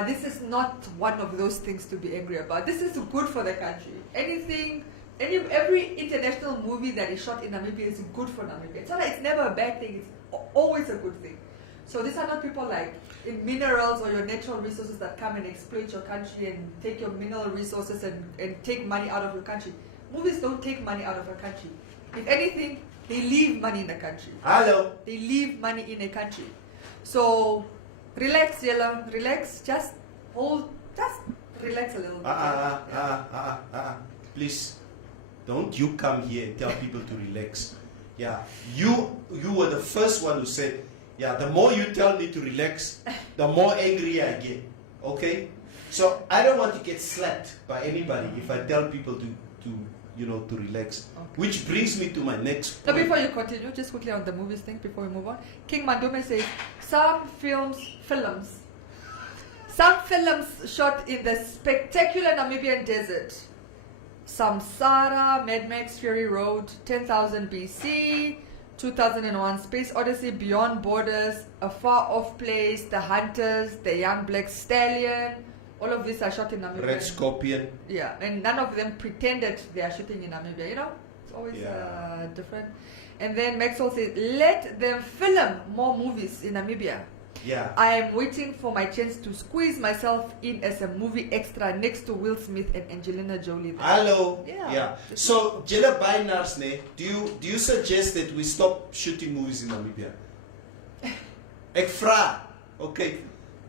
This is not one of those things to be angry about. This is good for the country. Anything every international movie that is shot in Namibia is good for Namibia. It's never a bad thing. It's always a good thing. So these are not people like in minerals or your natural resources that come and exploit your country and take your mineral resources and take money out of your country. Movies don't take money out of a country. If anything, they leave money in the country. Hello. They leave money in a country. So relax, Yella. Relax. Just relax a little bit. Please, don't you come here and tell people to relax. Yeah, you were the first one who said, yeah, the more you tell me to relax, the more angry I get. Okay? So I don't want to get slapped by anybody if I tell people to relax. Okay. Which brings me to my next point. So before you continue, just quickly on the movies thing before we move on. King Mandume says some films shot in the spectacular Namibian desert. Samsara, Mad Max Fury Road, 10,000 BC, 2001 Space Odyssey, Beyond Borders, A Far Off Place, The Hunters, The Young Black Stallion. All of these are shot in Namibia. Red Scorpion. Yeah, and none of them pretended they are shooting in Namibia, It's always different. And then Maxwell says, let them film more movies in Namibia. Yeah. I am waiting for my chance to squeeze myself in as a movie extra next to Will Smith and Angelina Jolie. Hello. Yeah. So, Jela Bainarsne, do you suggest that we stop shooting movies in Namibia? Ekfra. Okay.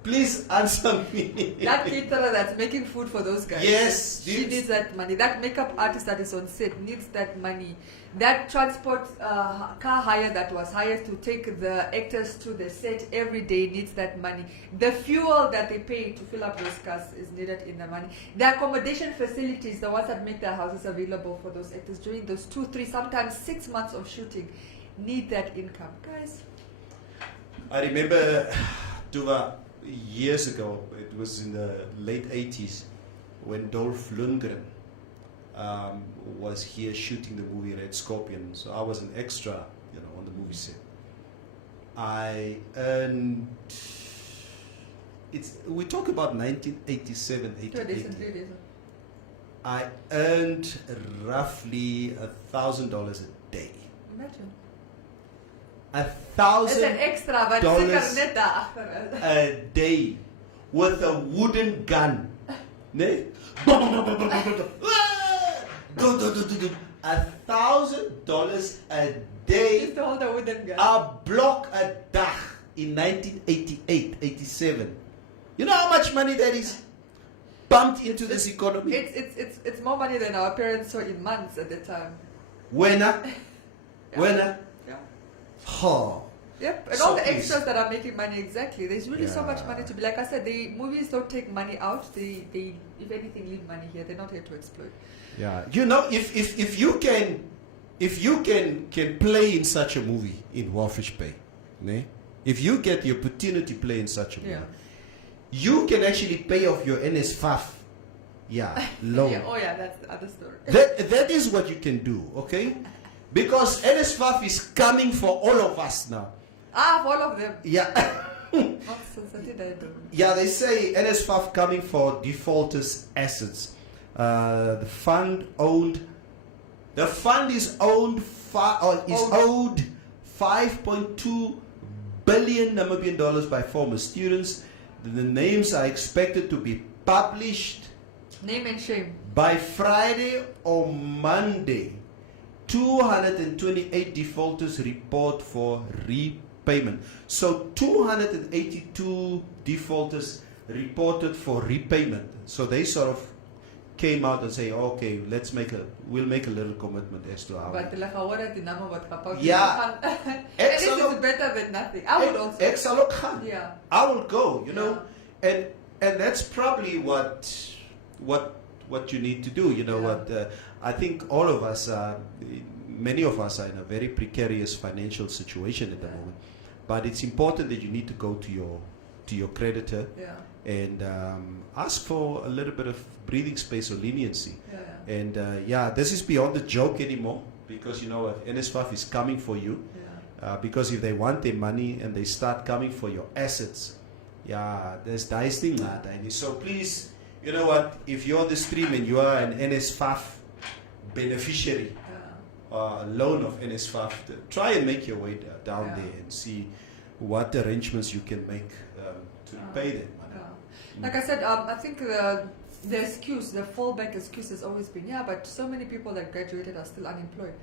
Please answer me. That caterer that's making food for those guys. Yes. She needs that money. That makeup artist that is on set needs that money. That transport car hire that was hired to take the actors to the set every day needs that money. The fuel that they pay to fill up those cars is needed in the money. The accommodation facilities, the ones that make their houses available for those actors during those 2, 3, sometimes 6 months of shooting, need that income. Guys. I remember, Tuva, years ago, it was in the late 80s, when Dolph Lundgren was here shooting the movie Red Scorpion. So I was an extra, on the movie set. I earned, we talk about 1987, 88. I earned roughly $1,000 a day. Imagine. $1,000 It's an extra, but a day with a wooden gun. Ne? $1,000 a day. Just to hold a wooden gun. A block a dag in 1988, 87. You know how much money that is pumped into this economy? It's more money than our parents saw in months at the time. Winner? Yeah. Oh. Yep, and So all the please. extras that are making money, exactly. There's really so much money to be. Like I said, the movies don't take money out. They if anything, leave money here. They're not here to exploit. Yeah, if you can play in such a movie in Walfish Bay, ne? If you get the opportunity to play in such a movie, you can actually pay off your NSFAF, loan. That's the other story. That is what you can do, okay? Because NSFAF is coming for all of us now. For all of them. Yeah. Yeah, they say NSFAF coming for defaulters' assets. The fund is owed 5.2 billion Namibian dollars by former students. The names are expected to be published. Name and shame. By Friday or Monday. 228 defaulters report for repayment. So 282 defaulters reported for repayment. So they sort of came out and say, okay, we'll make a little commitment as to our. But Yeah. At least it's better than nothing. I would also. Yeah. I will go, and that's probably what you need to do. I think all of us, many of us are in a very precarious financial situation at the moment. But it's important that you need to go to your creditor and ask for a little bit of breathing space or leniency. And this is beyond the joke anymore, because NSFAF is coming for you. Because if they want their money and they start coming for your assets, there's dice thing. So please, you know what? If you're on the stream and you are an NSFAF beneficiary loan of NS5, try and make your way down Yeah. there and see what arrangements you can make to repay them money. Like I said, I think the excuse, the fallback excuse has always been, but so many people that graduated are still unemployed.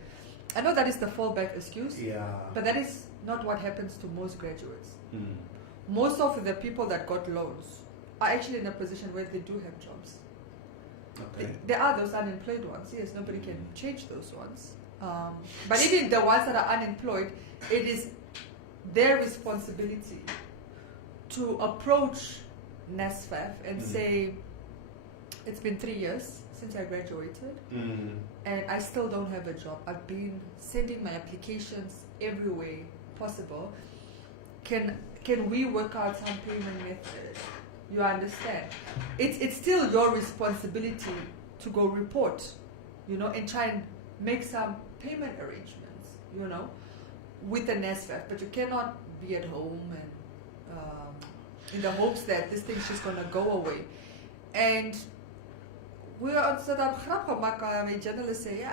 I know that is the fallback excuse, but that is not what happens to most graduates. Most of the people that got loans are actually in a position where they do have jobs. Okay. There are those unemployed ones, yes, nobody can change those ones. But even the ones that are unemployed, it is their responsibility to approach NSFAF and say, it's been 3 years since I graduated and I still don't have a job. I've been sending my applications every way possible. Can we work out some payment method? You understand? It's still your responsibility to go report, and try and make some payment arrangements, with the NSFAF. But you cannot be at home and in the hopes that this thing's just gonna go away. And we are on set up journalists say,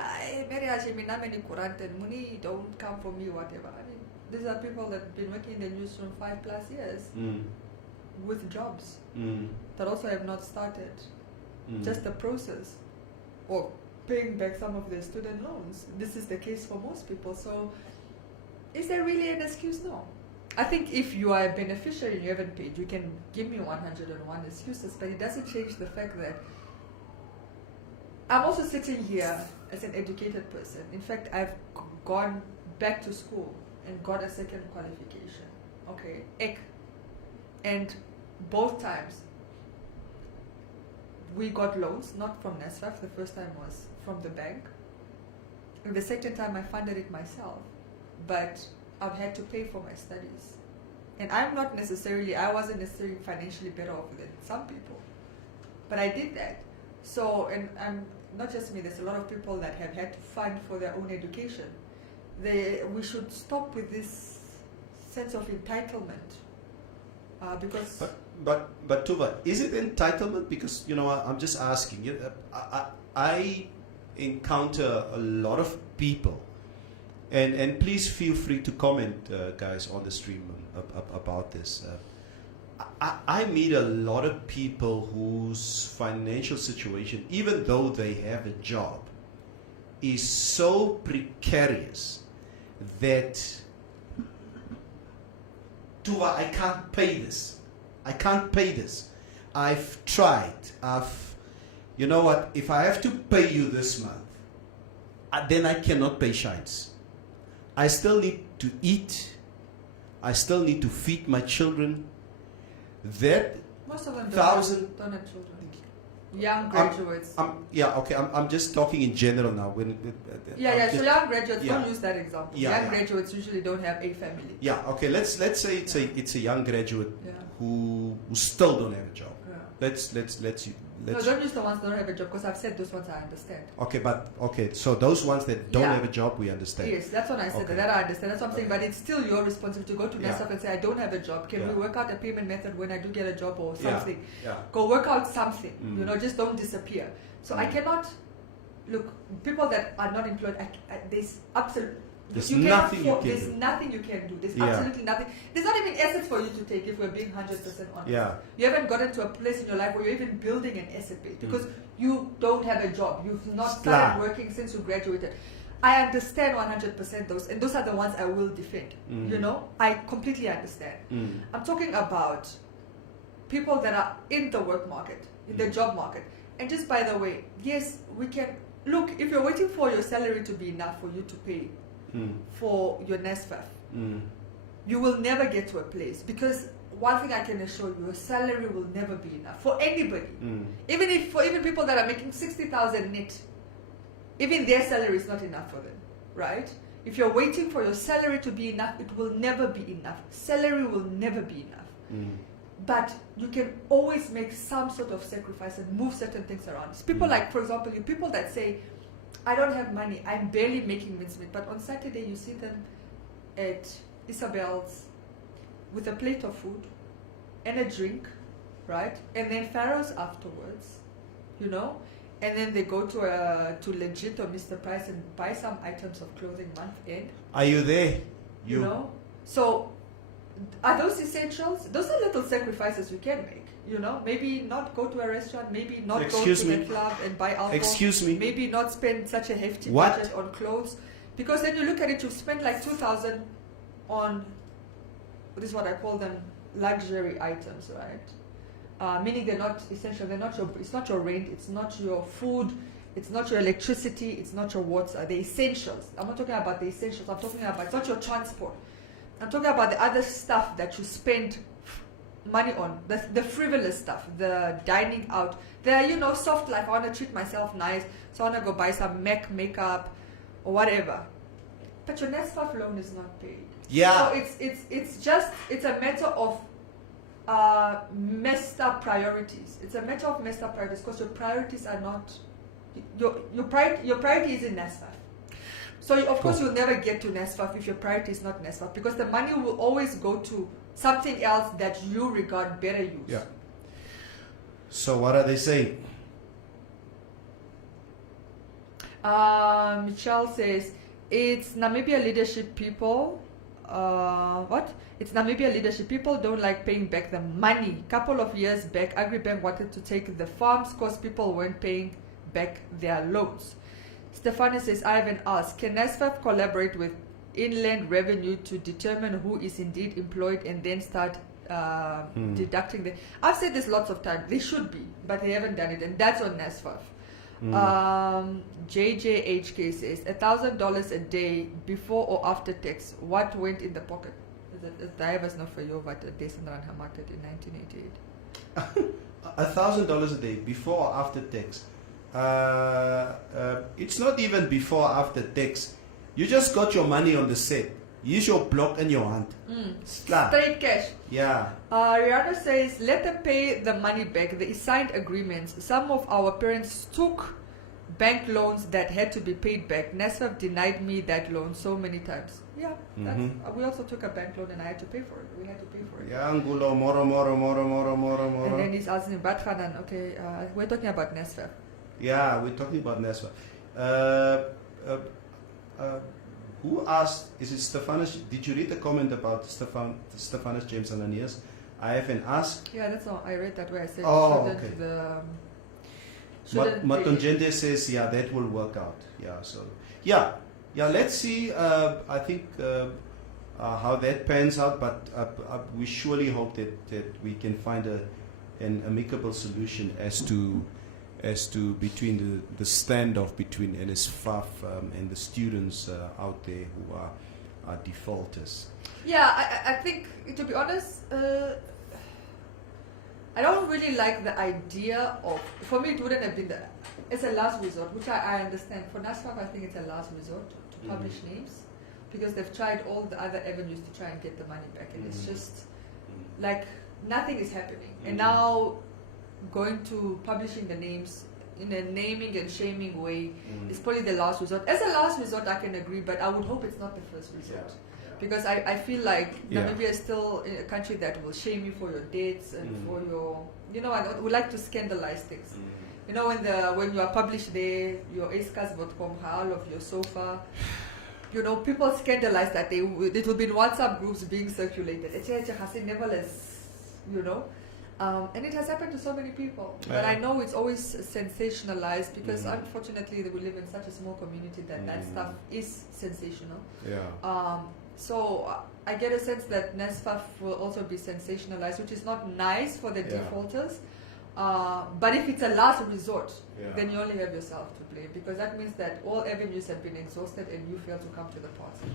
don't come for me, whatever. I mean, these are people that have been working in the newsroom 5+ years with jobs that also have not started just the process or paying back some of their student loans. This is the case for most people. So is there really an excuse? No. I think if you are a beneficiary and you haven't paid, you can give me 101 excuses, but it doesn't change the fact that I'm also sitting here as an educated person. In fact, I've gone back to school and got a second qualification, EC. And both times we got loans, not from NSFAF. The first time was from the bank. And the second time I funded it myself. But I've had to pay for my studies. And I wasn't necessarily financially better off than some people. But I did that. So, and not just me, there's a lot of people that have had to fund for their own education. We should stop with this sense of entitlement. Because... But Tuva, is it entitlement? Because, I'm just asking. I encounter a lot of people, and please feel free to comment, guys, on the stream about this. I meet a lot of people whose financial situation, even though they have a job, is so precarious that, Tuva, I can't pay this. I can't pay this. I've tried. You know what? If I have to pay you this month, then I cannot pay shines. I still need to eat. I still need to feed my children. That most of them don't have children. Young graduates. I'm just talking in general now. So young graduates, don't use that example. Young graduates usually don't have a family. Let's say it's a young graduate who still don't have a job. Let's No, don't use the ones that don't have a job, because I've said those ones I understand. So those ones that don't have a job, we understand. Yes, that's what I said. That I understand. That's what I'm saying. But it's still your responsibility to go to NSFAF and say, I don't have a job. Can we work out a payment method when I do get a job or something? Go work out something. Just don't disappear. So I cannot look. People that are not employed, there's absolutely. There's nothing you can do. There's nothing you can do. There's absolutely nothing. There's not even assets for you to take if we're being 100% honest. You haven't gotten to a place in your life where you're even building an asset base because you don't have a job. You've not started working since you graduated. I understand 100% those, and those are the ones I will defend. I completely understand. I'm talking about people that are in the work market, in the job market. And just by the way, yes, we can look, if you're waiting for your salary to be enough for you to pay for your NSFAF, you will never get to a place, because one thing I can assure you, your salary will never be enough for anybody. Even people that are making 60,000 net, even their salary is not enough for them, right? If you're waiting for your salary to be enough, it will never be enough. Salary will never be enough. But you can always make some sort of sacrifice and move certain things around. It's people like, for example, you people that say, I don't have money, I'm barely making mincemeat, but on Saturday you see them at Isabel's with a plate of food and a drink, right? And then Pharaoh's afterwards, and then they go to Legit or Mr. Price and buy some items of clothing month end. Are you there? You know? So, are those essentials? Those are little sacrifices you can make. You know, maybe not go to a restaurant, maybe not go to the club and buy alcohol. Excuse me. Maybe not spend such a hefty What? budget on clothes. Because then you look at it, you've spent like 2,000 on, this is what I call them, luxury items, right? Meaning they're not essential, it's not your rent, it's not your food, it's not your electricity, it's not your water, the essentials. I'm not talking about the essentials, I'm talking about, it's not your transport. I'm talking about the other stuff that you spend money on, the frivolous stuff, the dining out, the, soft life. I want to treat myself nice, so I want to go buy some MAC makeup or whatever. But your NSFAF loan is not paid. Yeah. So it's a matter of messed up priorities. It's a matter of messed up priorities because your priorities are not, your priority is in NSFAF. So of course you'll never get to NSFAF if your priority is not NSFAF, because the money will always go to something else that you regard better use. Yeah. So what are they saying? Michelle says, it's Namibia leadership people. What? It's Namibia leadership people don't like paying back the money. Couple of years back, Agribank wanted to take the farms because people weren't paying back their loans. Stefania says, I haven't asked, can NSFAF collaborate with Inland Revenue to determine who is indeed employed and then start deducting the... I've said this lots of times. They should be, but they haven't done it, and that's on NSFAF. JJHK says, $1,000 a day before or after tax. What went in the pocket? Divers not for you, but Desandran Hamatet in 1988. $1,000 a day before or after tax? It's not even before or after tax. You just got your money on the set. Use your block and your hand. Straight cash. Yeah. Rihanna says, let them pay the money back. The signed agreements. Some of our parents took bank loans that had to be paid back. NSFAF denied me that loan so many times. Yeah, we also took a bank loan and I had to pay for it. We had to pay for it. Yeah, Angulo, moro. And then he's asking, Batfanan, okay, we're talking about NSFAF. Yeah, we're talking about NSFAF. Who asked, is it Stephanus? Did you read the comment about Stephanus James Ananias? I haven't asked. Yeah, that's all. I read that where I said Matongende says, yeah, that will work out. Yeah, so, yeah, let's see. I think how that pans out, but we surely hope that we can find an amicable solution as to between the standoff between NSFAF and the students out there who are defaulters. Yeah, I think, to be honest, I don't really like the idea of, for me it wouldn't have been it's a last resort, which I understand. For NSFAF, I think it's a last resort to publish names, because they've tried all the other avenues to try and get the money back, and it's just like nothing is happening. And now going to publishing the names in a naming and shaming way is probably the last resort. As a last resort, I can agree, but I would hope it's not the first resort. Because I feel like Namibia is still a country that will shame you for your debts and for your, I would like to scandalize things. When you are published there, your eskas.com, all of your sofa, people scandalize that. It will be in WhatsApp groups being circulated. And it has happened to so many people. But I know it's always sensationalized because unfortunately we live in such a small community that stuff is sensational. Yeah. So I get a sense that NSFAF will also be sensationalized, which is not nice for the defaulters. But if it's a last resort, then you only have yourself to blame, because that means that all avenues have been exhausted and you fail to come to the party.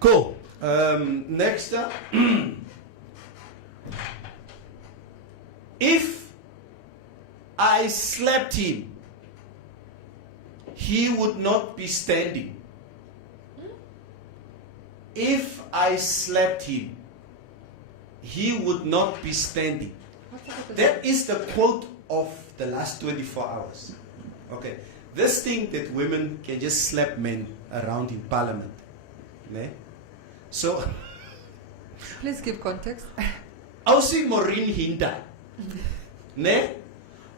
Cool. Next up. If I slapped him, he would not be standing. If I slapped him, he would not be standing. That is the quote of the last 24 hours. Okay. This thing that women can just slap men around in parliament. Ne? So, please give context. Ausi Maureen Hinda. Ne?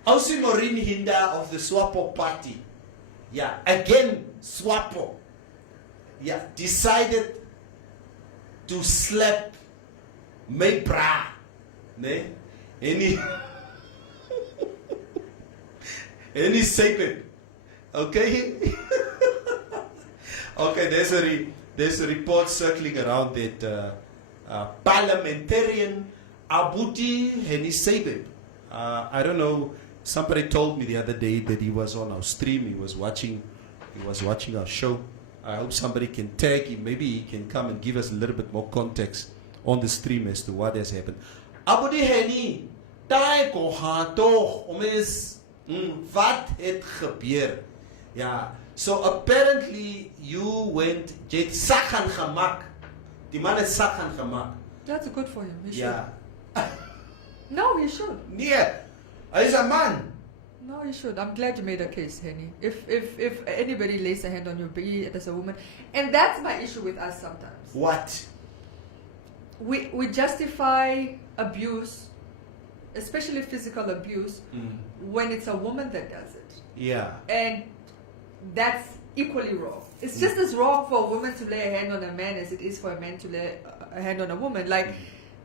Ausi Maureen Hinda of the Swapo party, yeah, again Swapo, yeah, decided to slap my bra, ne? Any second, okay? Okay, there's a report circling around that parliamentarian Abudi Henny Sabeb. I don't know. Somebody told me the other day that he was on our stream. He was watching our show. I hope somebody can tag him. Maybe he can come and give us a little bit more context on the stream as to what has happened. Abudi Henny, daai ko gaan tog om eens wat het gebeur. Yeah. So apparently you went jy het sak gaan gemaak. Die man het sak gaan gemaak. That's good for him. He should. Yeah. No, he should. Nee. Hy is 'n man. No, you should. I'm glad you made a case, Henny. If anybody lays a hand on you, be it as a woman, and that's my issue with us sometimes. What? We justify abuse, especially physical abuse, when it's a woman that does it, Yeah. and that's equally wrong. It's just as wrong for a woman to lay a hand on a man as it is for a man to lay a hand on a woman. Like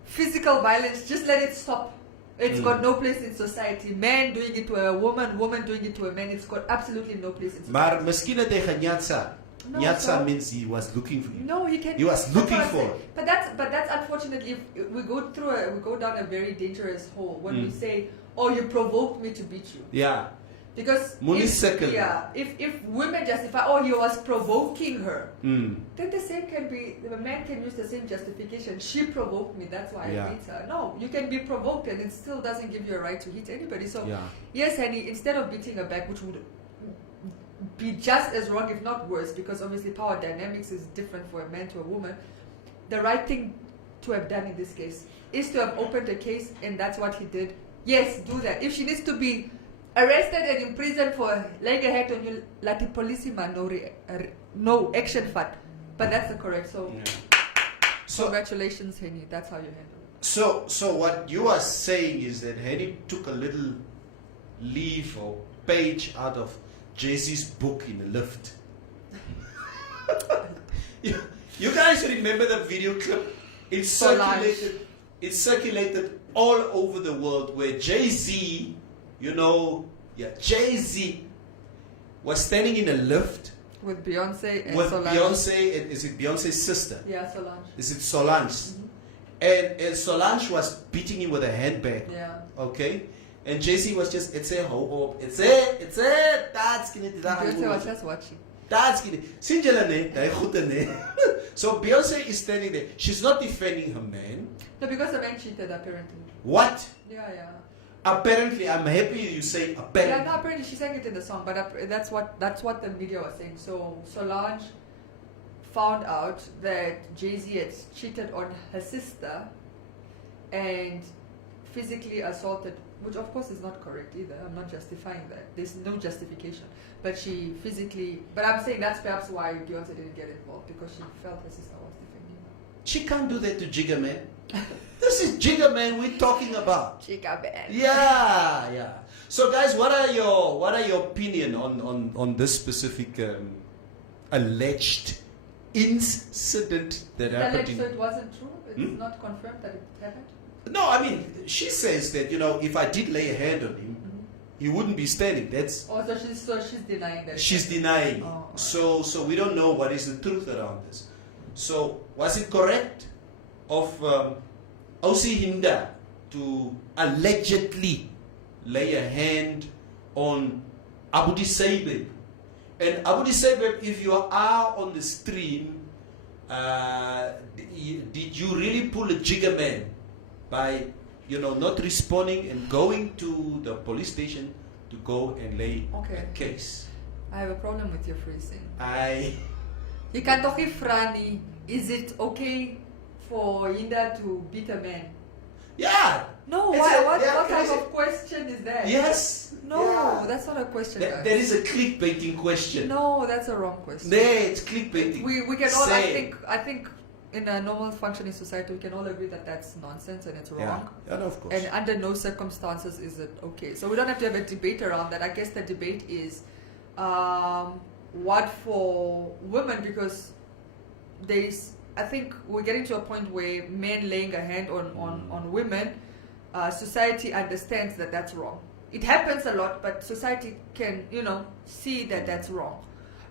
physical violence, just let it stop. It's got no place in society. Man doing it to a woman, woman doing it to a man, it's got absolutely no place in society. Maar miskien het hy genyatsa. No, Nyatsa so- means he was looking for you. No, he can. He was that's looking what I'm for saying. it. But that's unfortunately we go down a very dangerous hole when we say, "Oh, you provoked me to beat you," Yeah. because Money second. if women justify, "Oh, he was provoking her," Mm. then the same can be. The man can use the same justification. She provoked me, that's why Yeah. I beat her. No, you can be provoked, and it still doesn't give you a right to hit anybody. So Yeah. yes, Henny, instead of beating her back, which would be just as wrong, if not worse, because obviously power dynamics is different for a man to a woman, the right thing to have done in this case is to have opened a case, and that's what he did. Yes, do that. If she needs to be arrested and imprisoned for laying a hand on you, like the policeman, no action fat. But that's the correct. So, So congratulations, Henny. That's how you handle it. so what you are saying is that Henny took a little leaf or page out of Jay-Z's book in the lift. You guys remember the video clip? It circulated all over the world where Jay-Z, Jay-Z was standing in a lift With Beyonce and with Solange. Beyonce, and is it Beyonce's sister? Yeah, Solange. Is it Solange? And Solange was beating him with a handbag. Yeah. Okay? And Jay-Z was just, that's skinny. Beyonce was just watching. That's skinny. So Beyonce is standing there. She's not defending her man. No, because the man cheated, apparently. What? Yeah. Apparently, I'm happy you say Yeah, apparently. no, apparently she sang it in the song, but that's what the media was saying. So Solange found out that Jay-Z had cheated on her sister and physically assaulted, which of course is not correct either. I'm not justifying that. There's no justification. But I'm saying that's perhaps why Beyonce didn't get involved, because she felt her sister was defending her. She can't do that to Jigga Man. This is Jigga Man we're talking about. Chica bad. Yeah. So guys, what are your opinion on this specific alleged incident that happened? So it wasn't true? It's not confirmed that it happened? No, I mean, she says that, if I did lay a hand on him, he wouldn't be standing. That's Oh, so she's denying that. she's denying. Oh, alright. So we don't know what is the truth around this. So was it correct of Ausi Hinda to allegedly lay a hand on Abudi Saibeb? And Abudi Saibeb, if you are on the stream, did you really pull a Jigga Man by not responding and going to the police station to go and lay Okay. a case? I have a problem with your phrasing. Je kan toch niet vragen, is it okay for Hinda to beat a man? Yeah. No, It's why? a- What yeah, type it's a- of question is that? Yes. No, Yeah. that's not a question. That is a clickbaiting question. No, that's a wrong question. Nee, it's clickbaiting. We can all. Say. I think in a normal functioning society, we can all agree that that's nonsense and it's wrong. Yeah, no, of course. And under no circumstances is it okay. So we don't have to have a debate around that. I guess the debate is what for women, because I think we're getting to a point where men laying a hand on women, society understands that that's wrong. It happens a lot, but society can, see that that's wrong.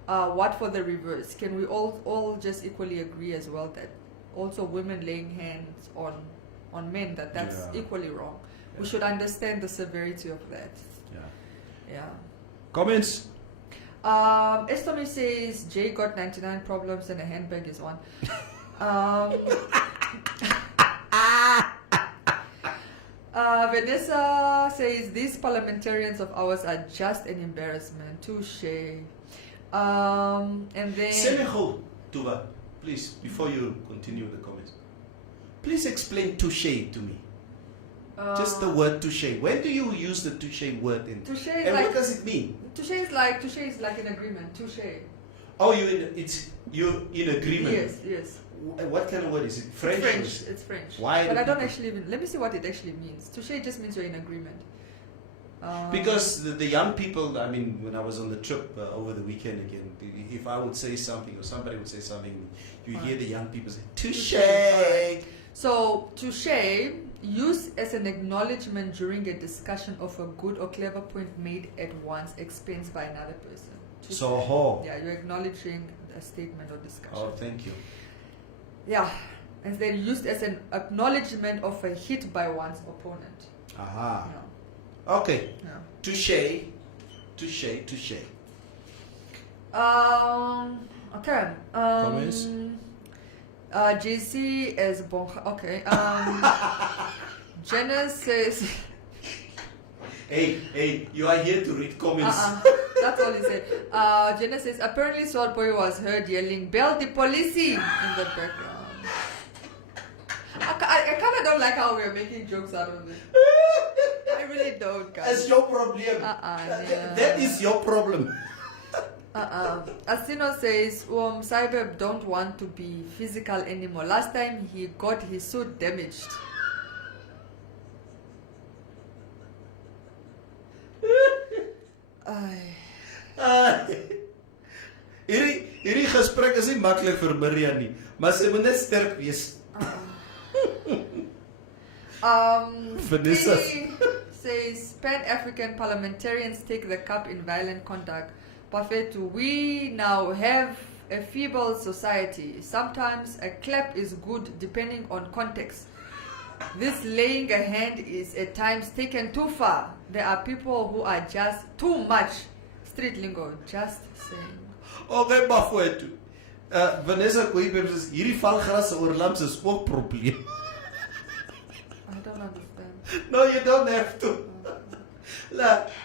What for the reverse? Can we all just equally agree as well that also women laying hands on men, that's equally wrong? We should understand the severity of that. Yeah. Comments? Estomi says Jay got 99 problems and a handbag is one. Vanessa says these parliamentarians of ours are just an embarrassment. Touche. And then Senegal, Tuva, please, before you continue the comments, please explain touche to me. Just the word touche. When do you use the touche word in? Touche is and like, what does it mean? Touche is like an agreement. Touche. Oh, you're in agreement. Yes. What kind of word is it? French? It's French. Why? But I don't actually even. Let me see what it actually means. Touche just means you're in agreement. Because the young people, I mean, when I was on the trip over the weekend again, if I would say something or somebody would say something, you hear the young people say, touche. Right. So, touche, used as an acknowledgement during a discussion of a good or clever point made at one's expense by another person. Touché. So, yeah, you're acknowledging a statement or discussion. Oh, thank you. Yeah, and then used as an acknowledgement of a hit by one's opponent. Aha. Yeah. Okay. Yeah. Touche. Okay. Comments? JC is bon. Okay. Jenna says. Hey, you are here to read comments. That's all he said. Jenna says apparently Sword Boy was heard yelling "Bell the police" in the background. I kind of don't like how we're making jokes out of it. I really don't, guys. That's your problem. Yeah. That is your problem. Asino says, Cyber don't want to be physical anymore. Last time he got his suit damaged. Hierdie gesprek is nie maklik vir Miriam nie, maar sy moet net sterk wees. Vanessa says Pan-African parliamentarians take the cup in violent conduct. Buffet, we now have a feeble society. Sometimes a clap is good depending on context. This laying a hand is at times taken too far. There are people who are just too much. Street lingo, just saying. Okay, Buffet. Vanessa Koeibem says, hierdie valgras oor lamps is ook probleem. I don't understand. No, you don't have to.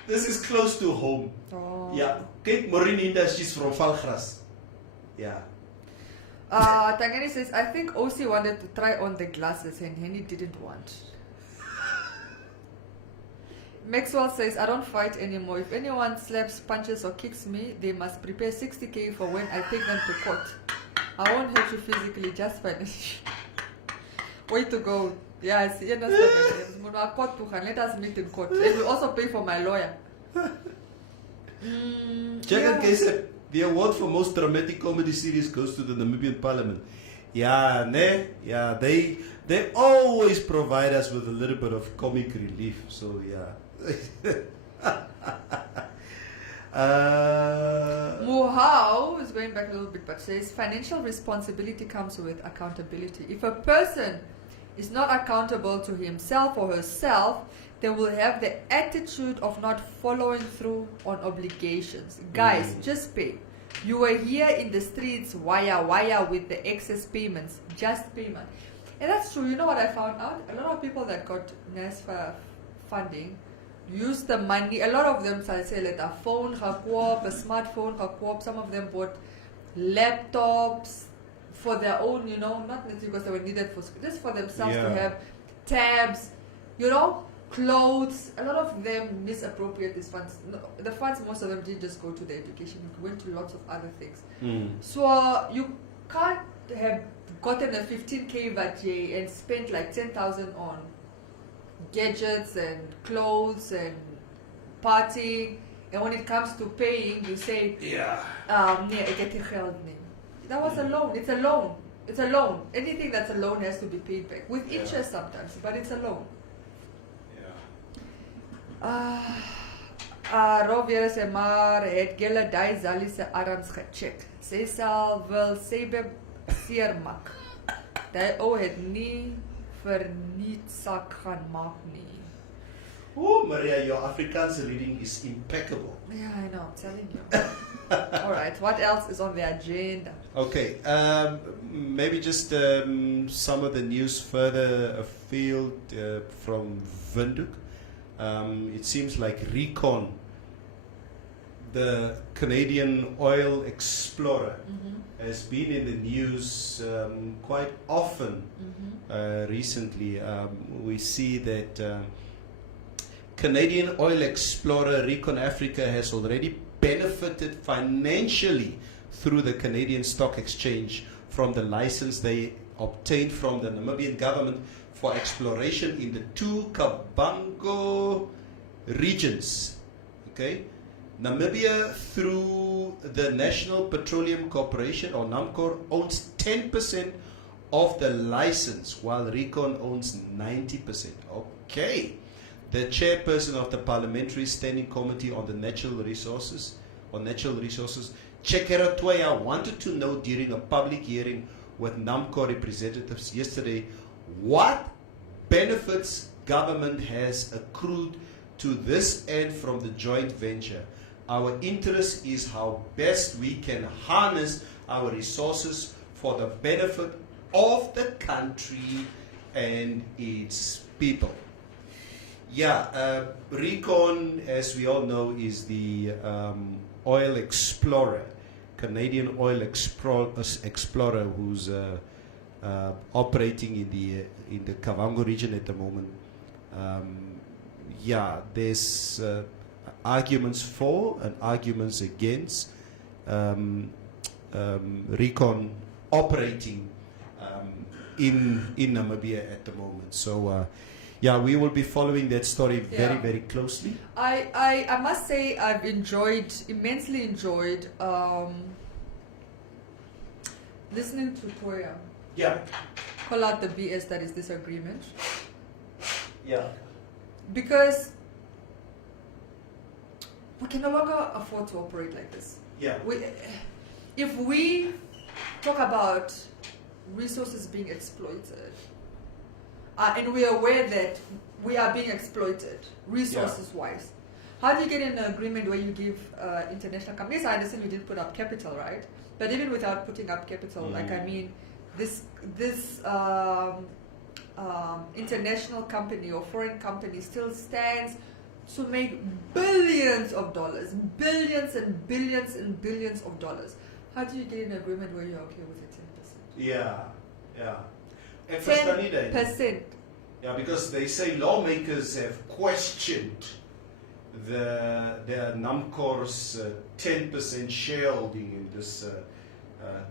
This is close to home. Oh. Yeah. Kyk, Marininda, she's from Valgras. Yeah. Tangani says, I think OC wanted to try on the glasses and Henny didn't want. Maxwell says, I don't fight anymore. If anyone slaps, punches or kicks me, they must prepare 60K for when I take them to court. I won't hurt you physically, just financially. Way to go. Yeah, it's the end of the let us meet in court. They will also pay for my lawyer. Check case, the award for most dramatic comedy series goes to the Namibian Parliament. Yeah, yeah, they always provide us with a little bit of comic relief. So yeah. Muhao is going back a little bit, but says financial responsibility comes with accountability. If a person is not accountable to himself or herself, they will have the attitude of not following through on obligations. Guys, just pay. You were here in the streets, wire with the excess payments. Just payment. And that's true. You know what I found out? A lot of people that got NASFA funding used the money. A lot of them, say, like a phone, a smartphone, some of them bought laptops for their own, not necessarily because they were needed for school, just for themselves to have tabs, clothes. A lot of them misappropriate these funds. No, the funds, most of them didn't just go to the education, it went to lots of other things. So you can't have gotten a 15K budget and spent like 10,000 on gadgets and clothes and partying, and when it comes to paying, you say, nee, ek het nie geld nie. That was a loan. It's a loan. It's a loan. Anything that's a loan has to be paid back with interest sometimes, but it's a loan. Rob weer sê maar het julle daai Zali se arms gecheck. Sy sal wil sê be seermak. Daai ou het nie verniet sak gaan maak nie. Oh, Maria, your Afrikaans reading is impeccable. Yeah, I know, I'm telling you. All right, what else is on the agenda? Okay, maybe just some of the news further afield from Windhoek. It seems like Recon, the Canadian oil explorer, has been in the news quite often recently. We see that Canadian oil explorer Recon Africa has already benefited financially through the Canadian Stock Exchange from the license they obtained from the Namibian government for exploration in the two Kavango regions. Okay, Namibia, through the National Petroleum Corporation, or NAMCOR, owns 10% of the license, while Recon owns 90%. Okay. The chairperson of the Parliamentary Standing Committee on the Natural Resources, Chekera Toya, wanted to know during a public hearing with NAMCOR representatives yesterday what benefits government has accrued to this end from the joint venture. Our interest is how best we can harness our resources for the benefit of the country and its people. Yeah, Recon, as we all know, is the oil explorer, Canadian oil explorer, who's operating in the Kavango region at the moment. Yeah, there's arguments for and arguments against Recon operating in Namibia at the moment. So. Yeah, we will be following that story very, very closely. I must say I've immensely enjoyed listening to Toya. Yeah. Call out the BS that is disagreement. Yeah. Because we can no longer afford to operate like this. Yeah. If we talk about resources being exploited, and we are aware that we are being exploited resources-wise, how do you get an agreement where you give international companies? I understand you didn't put up capital, right? But even without putting up capital, like I mean, this international company or foreign company still stands to make billions of dollars, billions and billions and billions of dollars. How do you get an agreement where you're okay with it 10%? Yeah. 10%. Yeah, because they say lawmakers have questioned the NAMCOR's 10% shareholding in this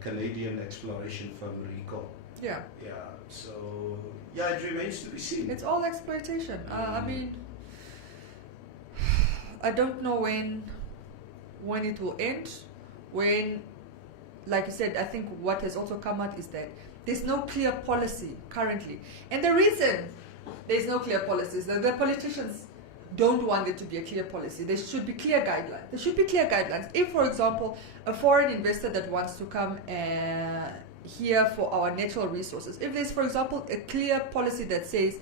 Canadian exploration firm Recon. Yeah. Yeah. So yeah, it remains to be seen. It's all exploitation. I mean, I don't know when it will end. When, like you said, I think what has also come out is that there's no clear policy currently. And the reason there's no clear policy is that the politicians don't want there to be a clear policy. There should be clear guidelines. There should be clear guidelines. If, for example, a foreign investor that wants to come here for our natural resources, if there's, for example, a clear policy that says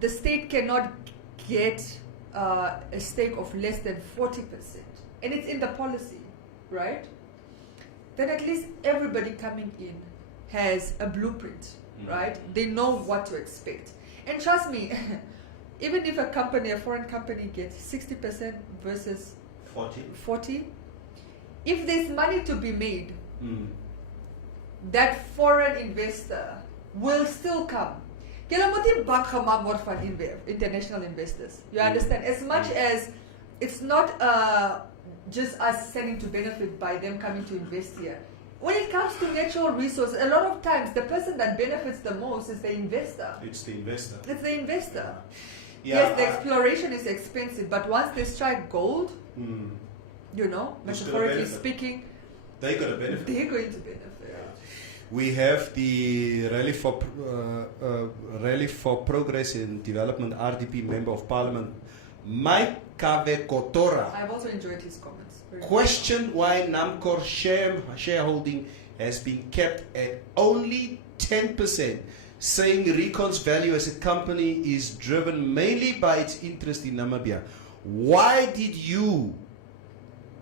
the state cannot get a stake of less than 40%, and it's in the policy, right? Then at least everybody coming in has a blueprint, right? They know what to expect. And trust me, even if a foreign company gets 60% versus 40, if there's money to be made, that foreign investor will still come. Julle moet nie bang gemaak word van international investors. You understand? As much as it's not just us standing to benefit by them coming to invest here, when it comes to natural resources, a lot of times the person that benefits the most is the investor. It's the investor. It's the investor. Yeah, Yes, the exploration is expensive, but once they strike gold, you know, Who's gonna metaphorically benefit? speaking, They're going to benefit. they're going to benefit. We have the Rally for Progress and Development RDP Member of Parliament, Mike Kavekotora, I've also enjoyed his comments. Very questioned why Namcor shareholding has been kept at only 10%, saying Recon's value as a company is driven mainly by its interest in Namibia. Why did you,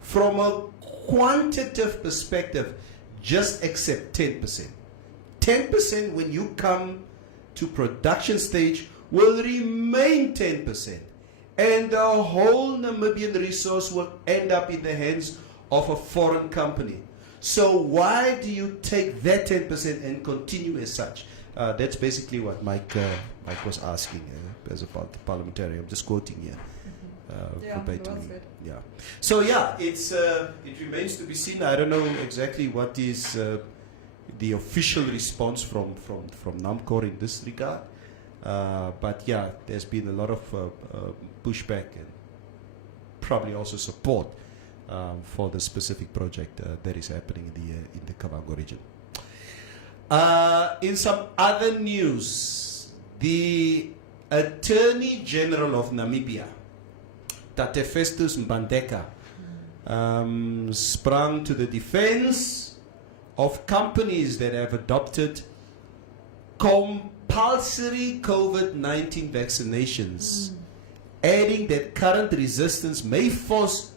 from a quantitative perspective, just accept 10%? 10% when you come to production stage will remain 10%. And the whole Namibian resource will end up in the hands of a foreign company. So why do you take that 10% and continue as such? That's basically what Mike was asking as a parliamentarian. I'm just quoting here. Yeah, Verbatim. well said. Yeah. So yeah, it remains to be seen. I don't know exactly what is the official response from Namcor in this regard. But yeah, there's been a lot of pushback and probably also support for the specific project that is happening in the Kavango region. In some other news, the Attorney General of Namibia, Tate Festus Mbandeka, sprung to the defense of companies that have adopted compulsory COVID-19 vaccinations, adding that current resistance may force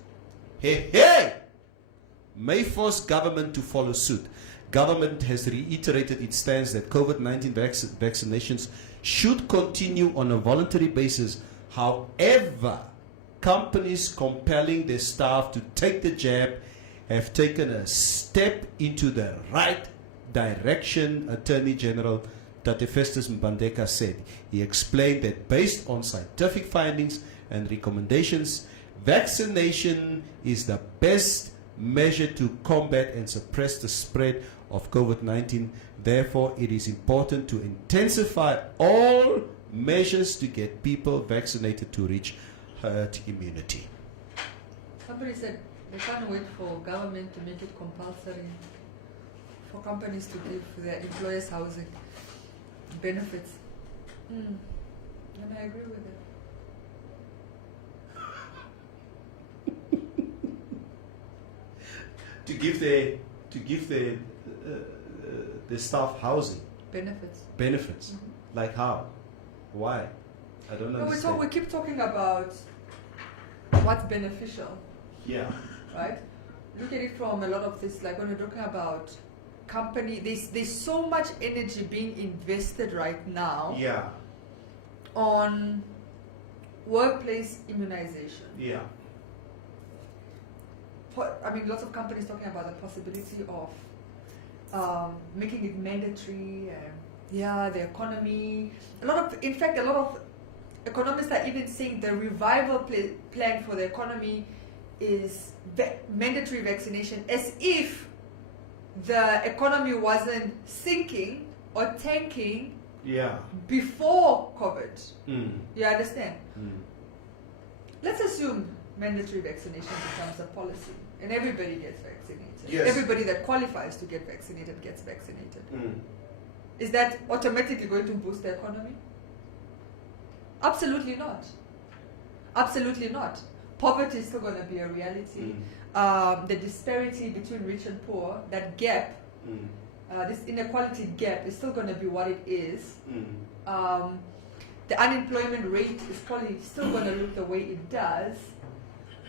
government to follow suit. Government has reiterated its stance that COVID-19 vaccinations should continue on a voluntary basis. However, companies compelling their staff to take the jab have taken a step into the right direction, Attorney General Tate Festus Mbandeka said. He explained that based on scientific findings and recommendations, vaccination is the best measure to combat and suppress the spread of COVID-19. Therefore, it is important to intensify all measures to get people vaccinated to reach herd immunity. Somebody said they can't wait for government to make it compulsory for companies to give their employers housing benefits. And I agree with it. To give the staff housing Benefits. like how? Why? I don't understand. We keep talking about what's beneficial, Yeah. right? Look at it from a lot of this, like when we're talking about company, there's so much energy being invested right now Yeah. on workplace immunization. Yeah. Lots of companies talking about the possibility of making it mandatory. The economy. A lot of economists are even saying the revival plan for the economy is mandatory vaccination, as if the economy wasn't sinking or tanking Yeah. before COVID. Mm. You understand? Mm. Let's assume mandatory vaccination becomes a policy and everybody gets vaccinated. Yes. Everybody that qualifies to get vaccinated gets vaccinated. Mm. Is that automatically going to boost the economy? Absolutely not. Absolutely not. Poverty is still going to be a reality. The disparity between rich and poor, that gap, this inequality gap is still going to be what it is. The unemployment rate is probably still going to look the way it does.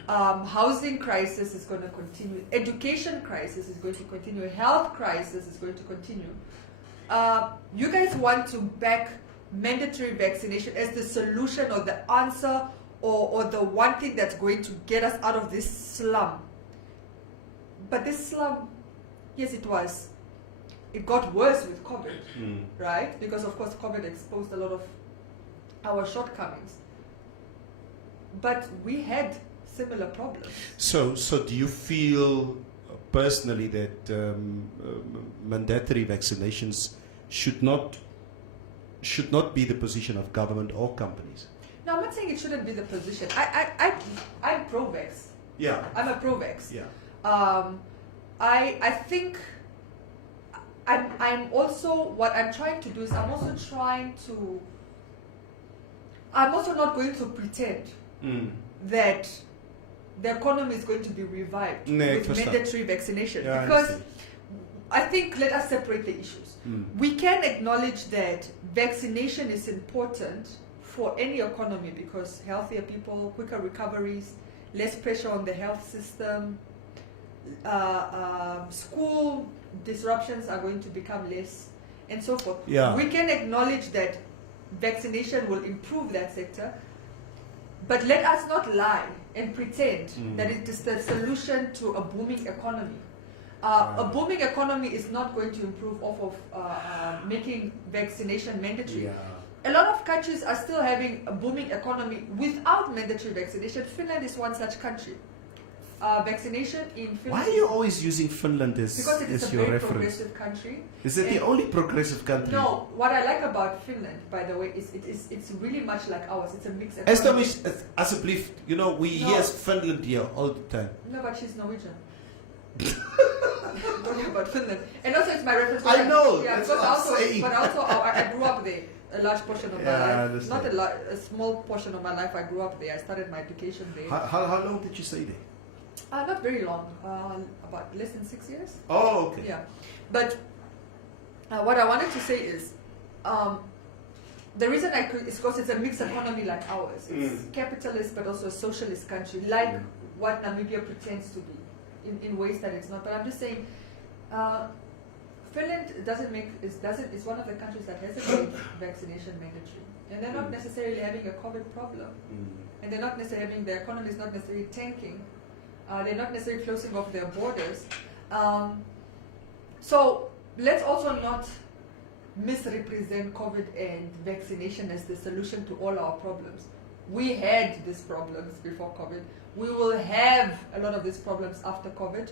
Housing crisis is going to continue. Education crisis is going to continue. Health crisis is going to continue. You guys want to back mandatory vaccination as the solution or the answer or the one thing that's going to get us out of this slum. But this slum, yes, it got worse with COVID, right? Because of course COVID exposed a lot of our shortcomings. But we had similar problems. So do you feel personally that mandatory vaccinations should not be the position of government or companies. No, I'm not saying it shouldn't be the position. I'm pro-vax. Yeah. I'm a pro-vax. Yeah. I think I'm also, what I'm trying to do is I'm also not going to pretend that the economy is going to be revived with mandatory vaccination, because I think, let us separate the issues. We can acknowledge that vaccination is important for any economy because healthier people, quicker recoveries, less pressure on the health system, school disruptions are going to become less, and so forth. Yeah. We can acknowledge that vaccination will improve that sector, but let us not lie and pretend that it is the solution to a booming economy. A booming economy is not going to improve off of making vaccination mandatory. Yeah. A lot of countries are still having a booming economy without mandatory vaccination. Finland is one such country. Vaccination in Finland. Why are you always using Finland as Because it is a your very reference? progressive country. Is it the only progressive country? No, what I like about Finland, by the way, is it's really much like ours. It's a mixed As economy. alsjeblieft, you know, we No. hear Finland here all the time. No, but she's Norwegian. I'm talking about Finland, and also it's my reference. I know, Yeah, that's because what I'm also, saying. but also I grew up there. A large portion of Yeah, I my life, understand. not a small portion of my life. I grew up there. I started my education there. How long did you stay there? Not very long, about less than 6 years. Oh, okay. Yeah, but what I wanted to say is, the reason I could is because it's a mixed economy like ours. It's capitalist, but also a socialist country, like what Namibia pretends to be, in ways that it's not. But I'm just saying, Finland is one of the countries that hasn't made vaccination mandatory, and they're not necessarily having a COVID problem, and they're not necessarily having, their economy is not necessarily tanking. They're not necessarily closing off their borders. So let's also not misrepresent COVID and vaccination as the solution to all our problems. We had these problems before COVID. We will have a lot of these problems after COVID.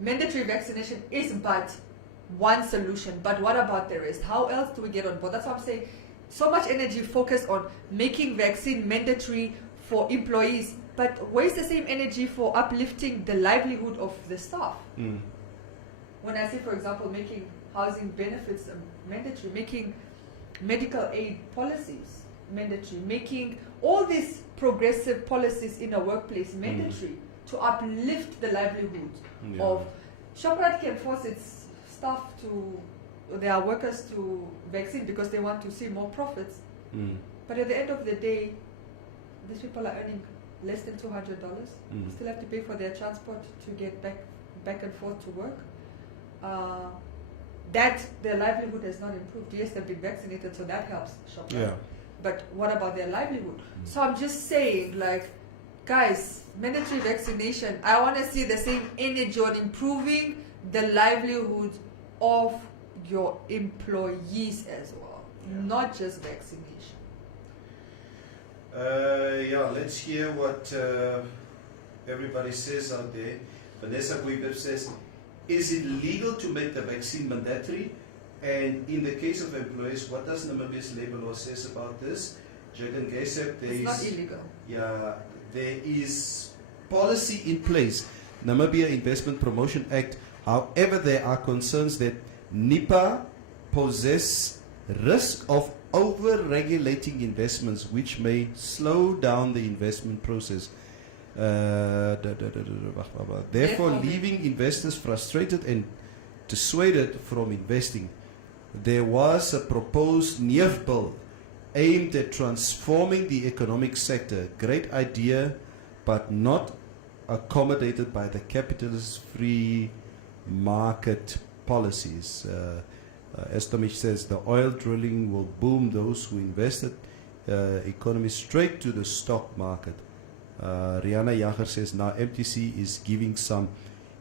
Mandatory vaccination is but one solution, but what about the rest? How else do we get on board? That's what I'm saying. So much energy focused on making vaccine mandatory for employees, but where's the same energy for uplifting the livelihood of the staff? When I say, for example, making housing benefits mandatory, making medical aid policies mandatory, making all these progressive policies in a workplace mandatory to uplift the livelihood of Shoprite can force its staff their workers to vaccine because they want to see more profits. But at the end of the day, these people are earning less than $200. Still have to pay for their transport to get back and forth to work. That their livelihood has not improved. Yes, they've been vaccinated, so that helps Shoprite. Yeah. But what about their livelihood? So I'm just saying, like, guys, mandatory vaccination, I want to see the same energy on improving the livelihood of your employees as well, not just vaccination. Let's hear what everybody says out there. Vanessa Guibeb says, is it legal to make the vaccine mandatory? And in the case of employees, what does Namibia's labor law says about this? Jagan Gaysep, It's not illegal. Yeah, there is policy in place, Namibia Investment Promotion Act. However, there are concerns that NIPA possess risk of over-regulating investments, which may slow down the investment process. Therefore, leaving investors frustrated and dissuaded from investing. There was a proposed NIF bill aimed at transforming the economic sector. Great idea, but not accommodated by the capitalist free market policies. As Tomic says, the oil drilling will boom those who invested economy straight to the stock market. Rihanna Jager says now MTC is giving some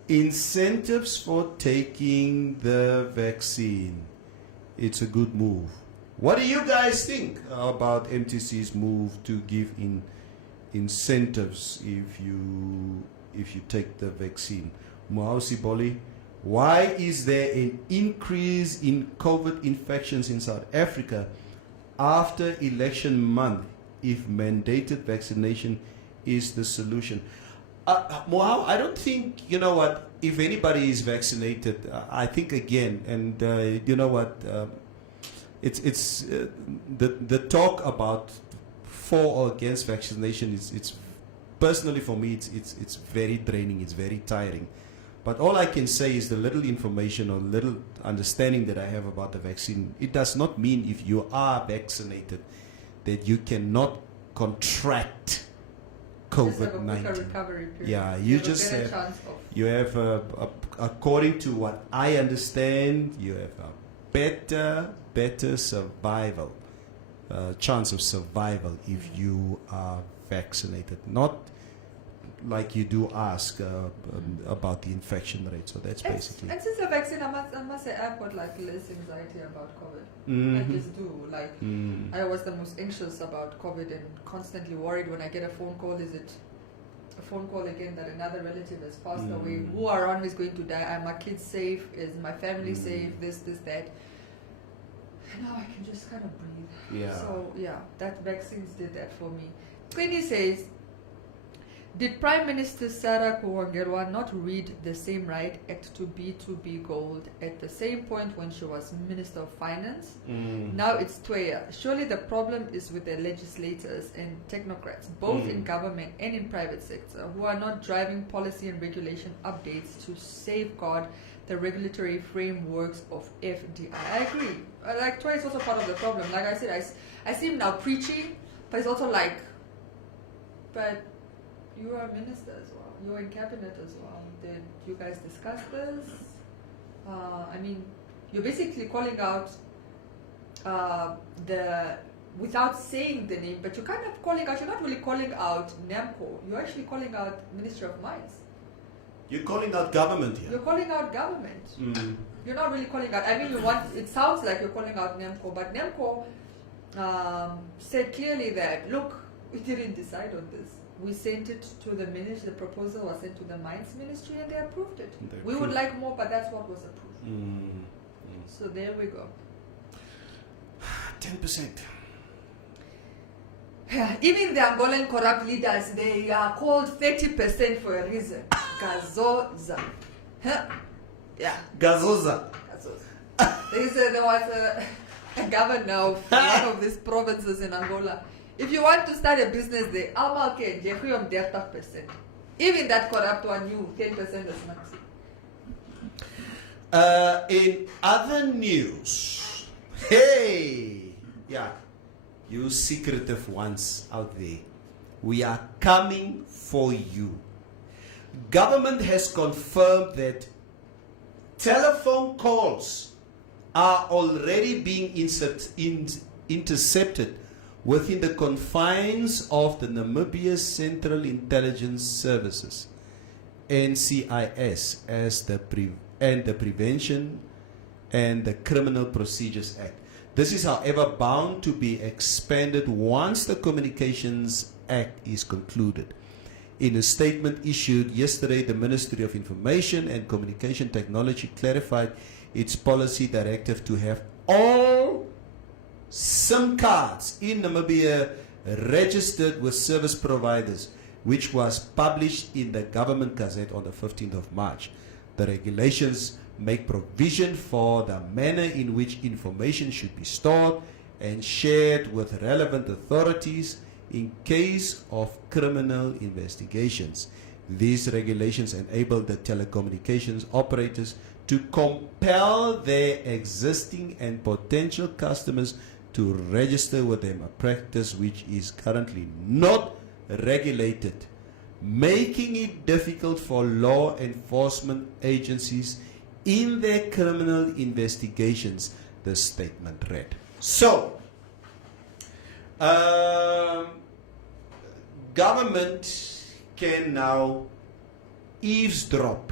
incentives for taking the vaccine. It's a good move. What do you guys think about MTC's move to give incentives if you take the vaccine? Moausi Boli, why is there an increase in COVID infections in South Africa after election month if mandated vaccination is the solution? Moau, I don't think, you know what, if anybody is vaccinated, I think again, and you know what, it's the talk about for or against vaccination it's personally for me it's very draining, it's very tiring. But all I can say is the little information or little understanding that I have about the vaccine, it does not mean if you are vaccinated that you cannot contract COVID-19. Just recovery period. Yeah, you have just a better have, chance of. you have according to what I understand, you have a better survival chance of survival if you are vaccinated. Not like you do ask about the infection rate. So that's basically. And since the vaccine, I must say I've got like less anxiety about COVID. Mhm. I just do. Like I was the most anxious about COVID and constantly worried when I get a phone call. Is it a phone call again that another relative has passed away? Who around me is going to die? Are my kids safe? Is my family safe? This, that. And now I can just kind of breathe. Yeah. So yeah, that vaccines did that for me. Queenie says, did Prime Minister Sarah Kuwangerwa not read the Same Right Act to B2B Gold at the same point when she was Minister of Finance? Now it's Toya. Surely the problem is with the legislators and technocrats, both in government and in private sector, who are not driving policy and regulation updates to safeguard the regulatory frameworks of FDI. I agree. Like Toya is also part of the problem. Like I said, I see him now preaching, but it's also like, but you are a minister as well. You're in cabinet as well. Did you guys discuss this? I mean, you're basically calling out without saying the name, but you're kind of calling out, you're not really calling out NAMCO. You're actually calling out Ministry of Mines. You're calling out government here. You're calling out government. You're not really calling out, I mean, it sounds like you're calling out NAMCO, but NAMCO said clearly that, look, we didn't decide on this. We sent it to the ministry, the proposal was sent to the Mines Ministry and they approved it. We would like more, but that's what was approved. So there we go. 10%. Yeah, even the Angolan corrupt leaders, they are called 30% for a reason. Gazoza. Huh? Yeah. Gazoza. There was a governor of one of these provinces in Angola. If you want to start a business there, I'm okay, 30%. Even that corrupt one, you 10% is maximum. In other news, hey, yeah, you secretive ones out there, we are coming for you. Government has confirmed that telephone calls are already being intercepted within the confines of the Namibia Central Intelligence Services, NCIS, as the Prevention and the Criminal Procedures Act. This is, however, bound to be expanded once the Communications Act is concluded. In a statement issued yesterday, the Ministry of Information and Communication Technology clarified its policy directive to have all SIM cards in Namibia registered with service providers, which was published in the Government Gazette on the 15th of March. The regulations make provision for the manner in which information should be stored and shared with relevant authorities in case of criminal investigations. These regulations enable the telecommunications operators to compel their existing and potential customers to register with them, a practice which is currently not regulated, making it difficult for law enforcement agencies in their criminal investigations, the statement read. So, government can now eavesdrop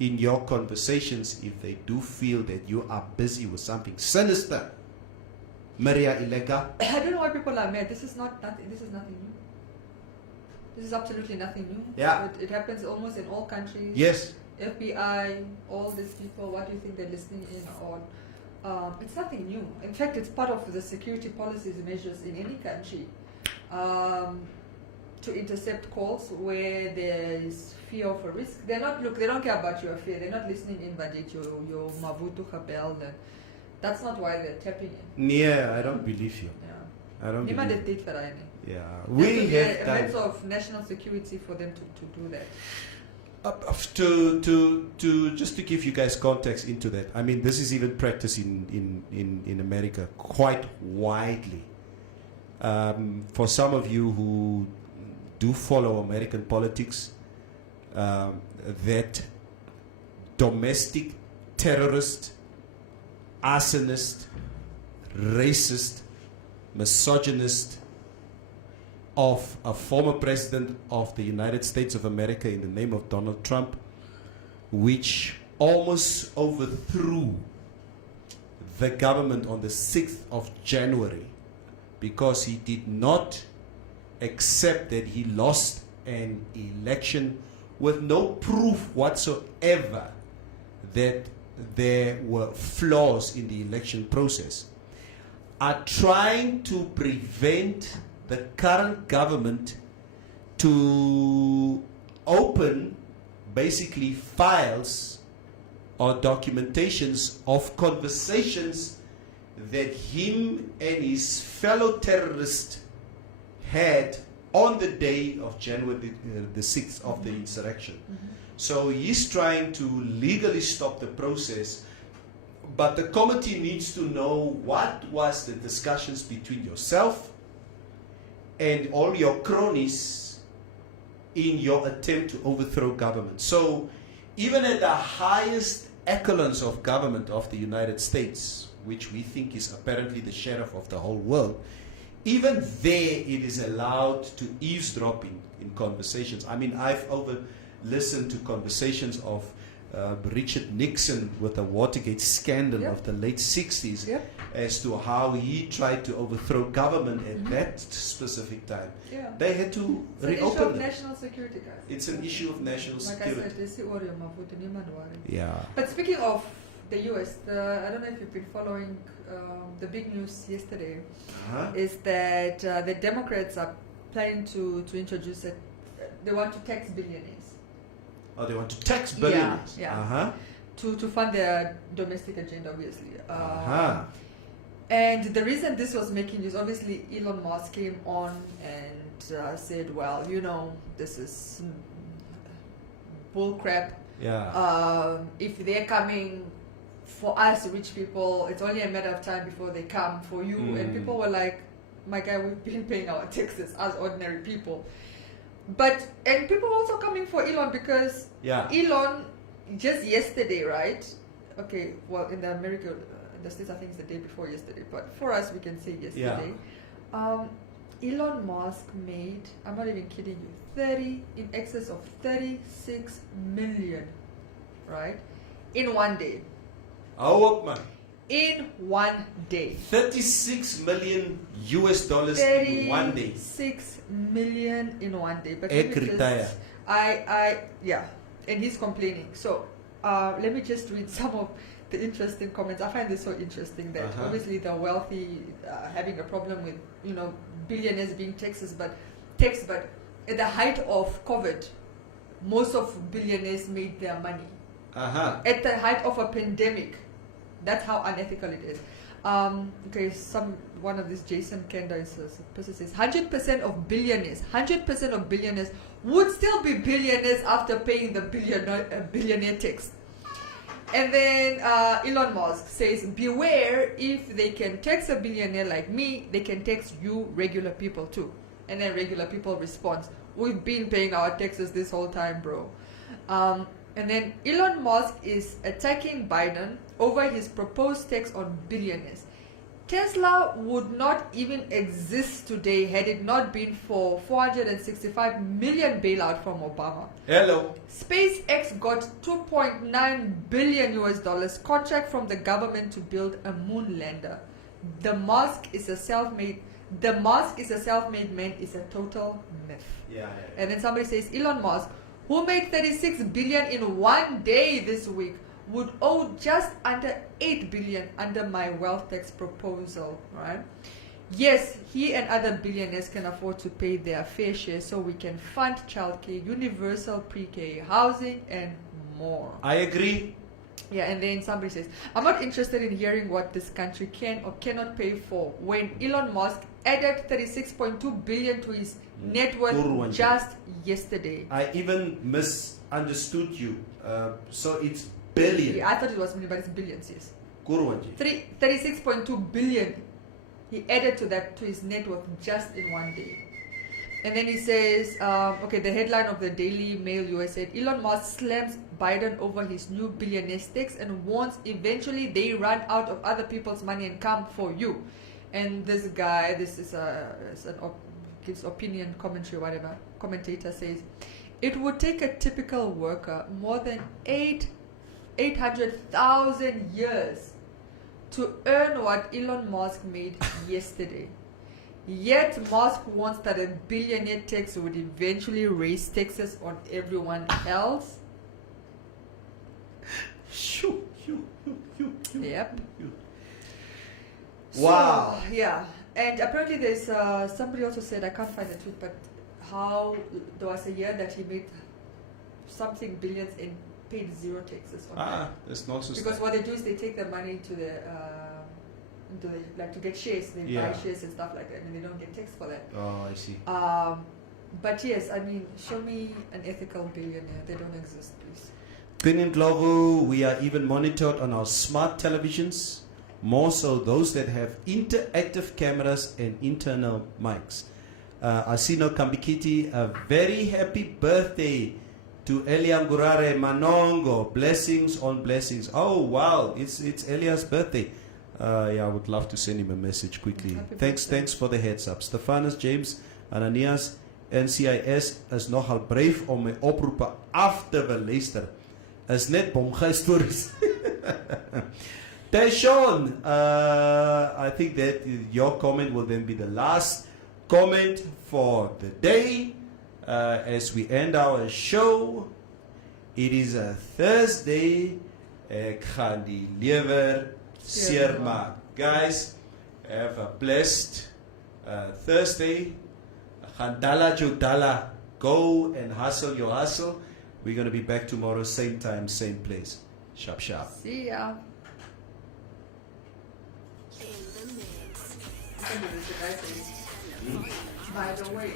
in your conversations if they do feel that you are busy with something sinister. Maria Ilega. I don't know why people are mad. This is nothing new. This is absolutely nothing new. Yeah. It happens almost in all countries. Yes. FBI, all these people, what do you think they're listening in on? It's nothing new. In fact, it's part of the security policies and measures in any country to intercept calls where there is fear of a risk. They don't care about your fear. They're not listening in, but your mavutu gebeld. That's not why they're tapping in. Yeah, I don't believe you. Yeah. I don't Niemand believe het dit verder. Yeah, we have a done... matter of national security for them to do that. To just to give you guys context into that, I mean, this is even practiced in America quite widely. For some of you who do follow American politics, that domestic terrorist, arsonist, racist, misogynist of a former president of the United States of America in the name of Donald Trump, which almost overthrew the government on the 6th of January because he did not accept that he lost an election with no proof whatsoever that there were flaws in the election process, are trying to prevent the current government to open basically files or documentations of conversations that him and his fellow terrorist had on the day of January the 6th of the insurrection. So he's trying to legally stop the process, but the committee needs to know what was the discussions between yourself and all your cronies in your attempt to overthrow government. So even at the highest echelons of government of the United States, which we think is apparently the sheriff of the whole world, even there it is allowed to eavesdrop in conversations. I mean, I've listened to conversations of Richard Nixon with the Watergate scandal of the late 60s as to how he tried to overthrow government at that specific time. They had to It's an issue reopen of it. national security, guys. It's an issue of national Like security. I said, they see Oreo Mavuti, niemand worry. Yeah. But speaking of the US, I don't know if you've been following the big news yesterday, is that the Democrats are planning to introduce it. They want to tax billionaires. Oh, they want to tax billionaires. To fund their domestic agenda, obviously. And the reason this was making news, obviously Elon Musk came on and said, well, you know, this is bull crap. If they're coming for us rich people, it's only a matter of time before they come for you. And people were like, my guy, we've been paying our taxes as ordinary people. And people were also coming for Elon because Elon just yesterday, right? Okay, well, in the States, I think it's the day before yesterday, but for us, we can say yesterday. Elon Musk made, I'm not even kidding you, in excess of 36 million, right? In one day. Oh, man. In one day. 36 million US dollars in one day. 36 million in one day. But Ek retire. And he's complaining. So let me just read some of the interesting comments. I find this so interesting that obviously the wealthy having a problem with, you know, billionaires being taxed, but at the height of COVID, most of billionaires made their money. At the height of a pandemic, that's how unethical it is. One of these Jason Kender says 100% of billionaires would still be billionaires after paying the billionaire tax. And then Elon Musk says, beware, if they can tax a billionaire like me, they can tax you regular people too. And then regular people respond, we've been paying our taxes this whole time, bro. And then Elon Musk is attacking Biden over his proposed tax on billionaires. Tesla would not even exist today had it not been for $465 million bailout from Obama. Hello. SpaceX got $2.9 billion contract from the government to build a moon lander. The Musk is a self-made man is a total myth. And then somebody says, Elon Musk, who made 36 billion in one day this week, would owe just under 8 billion under my wealth tax proposal, right? Yes, he and other billionaires can afford to pay their fair share so we can fund childcare, universal pre-K housing, and more. I agree. Yeah, and then somebody says, I'm not interested in hearing what this country can or cannot pay for when Elon Musk added 36.2 billion to his net worth just yesterday. I even misunderstood you. So it's billion. Yeah, I thought it was million, but it's billions, yes. Kurwanji. 36.2 billion he added to that, to his net worth just in one day. And then he says, okay, the headline of the Daily Mail US said, Elon Musk slams Biden over his new billionaire stakes and warns eventually they run out of other people's money and come for you. And this guy, this is gives opinion, commentary, whatever, commentator says, it would take a typical worker more than 800,000 years to earn what Elon Musk made yesterday. Yet Musk warns that a billionaire tax would eventually raise taxes on everyone else. Shoo. Yep. Wow. So, yeah. And apparently there's somebody also said, I can't find the tweet, but how there was a year that he made something billions and paid zero taxes on that. That's not so. Because what they do is they take the money to the like to get shares, they buy shares and stuff like that, and they don't get taxed for that. Oh, I see. But yes, I mean, show me an ethical billionaire. They don't exist, please. Queen Glovo, we are even monitored on our smart televisions, more so those that have interactive cameras and internal mics. Asino Kambikiti, a very happy birthday to Eliangurare Manongo. Blessings on blessings. Oh wow, it's Elia's birthday. Yeah, I would love to send him a message quickly. Thanks for the heads up. Stefanus, James, Ananias, NCIS is nogal braaf om my oproepe af te beluister. Is net bomgey stories. Tashon, I think that your comment will then be the last comment for the day. As we end our show, it is a Thursday. Ek gaan die lewer seer maak. Guys, have a blessed Thursday. Gaan dala jo dala. Go and hustle your hustle. We're going to be back tomorrow, same time, same place. Sharp, sharp. See ya. By the way,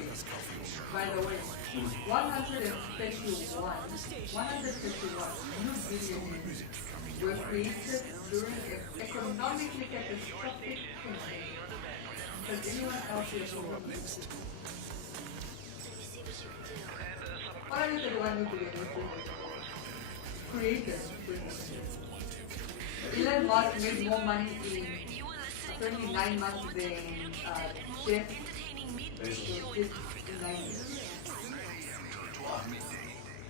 151 new billionaires were created during an economically catastrophic period. Does anyone else here know what this is? What are the 1 new billionaires created? Elon Musk made more money in 29 months than Jeff did in 9 years.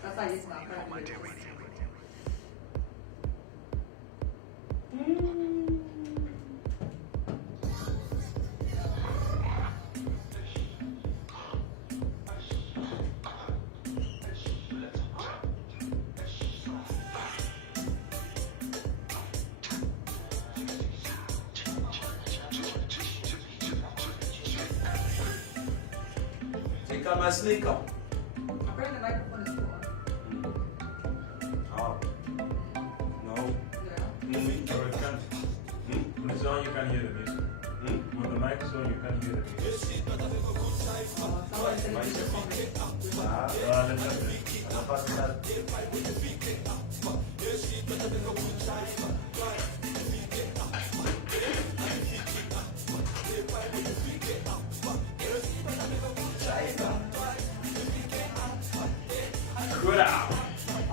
That's why he's not currently. My sneaker. Apparently the microphone is still on. Oh. No. Yeah. Or it can't. When it's on, you can't hear the music. When the mic is on, you can't hear the music. Someone said it in the comments. Let's have it.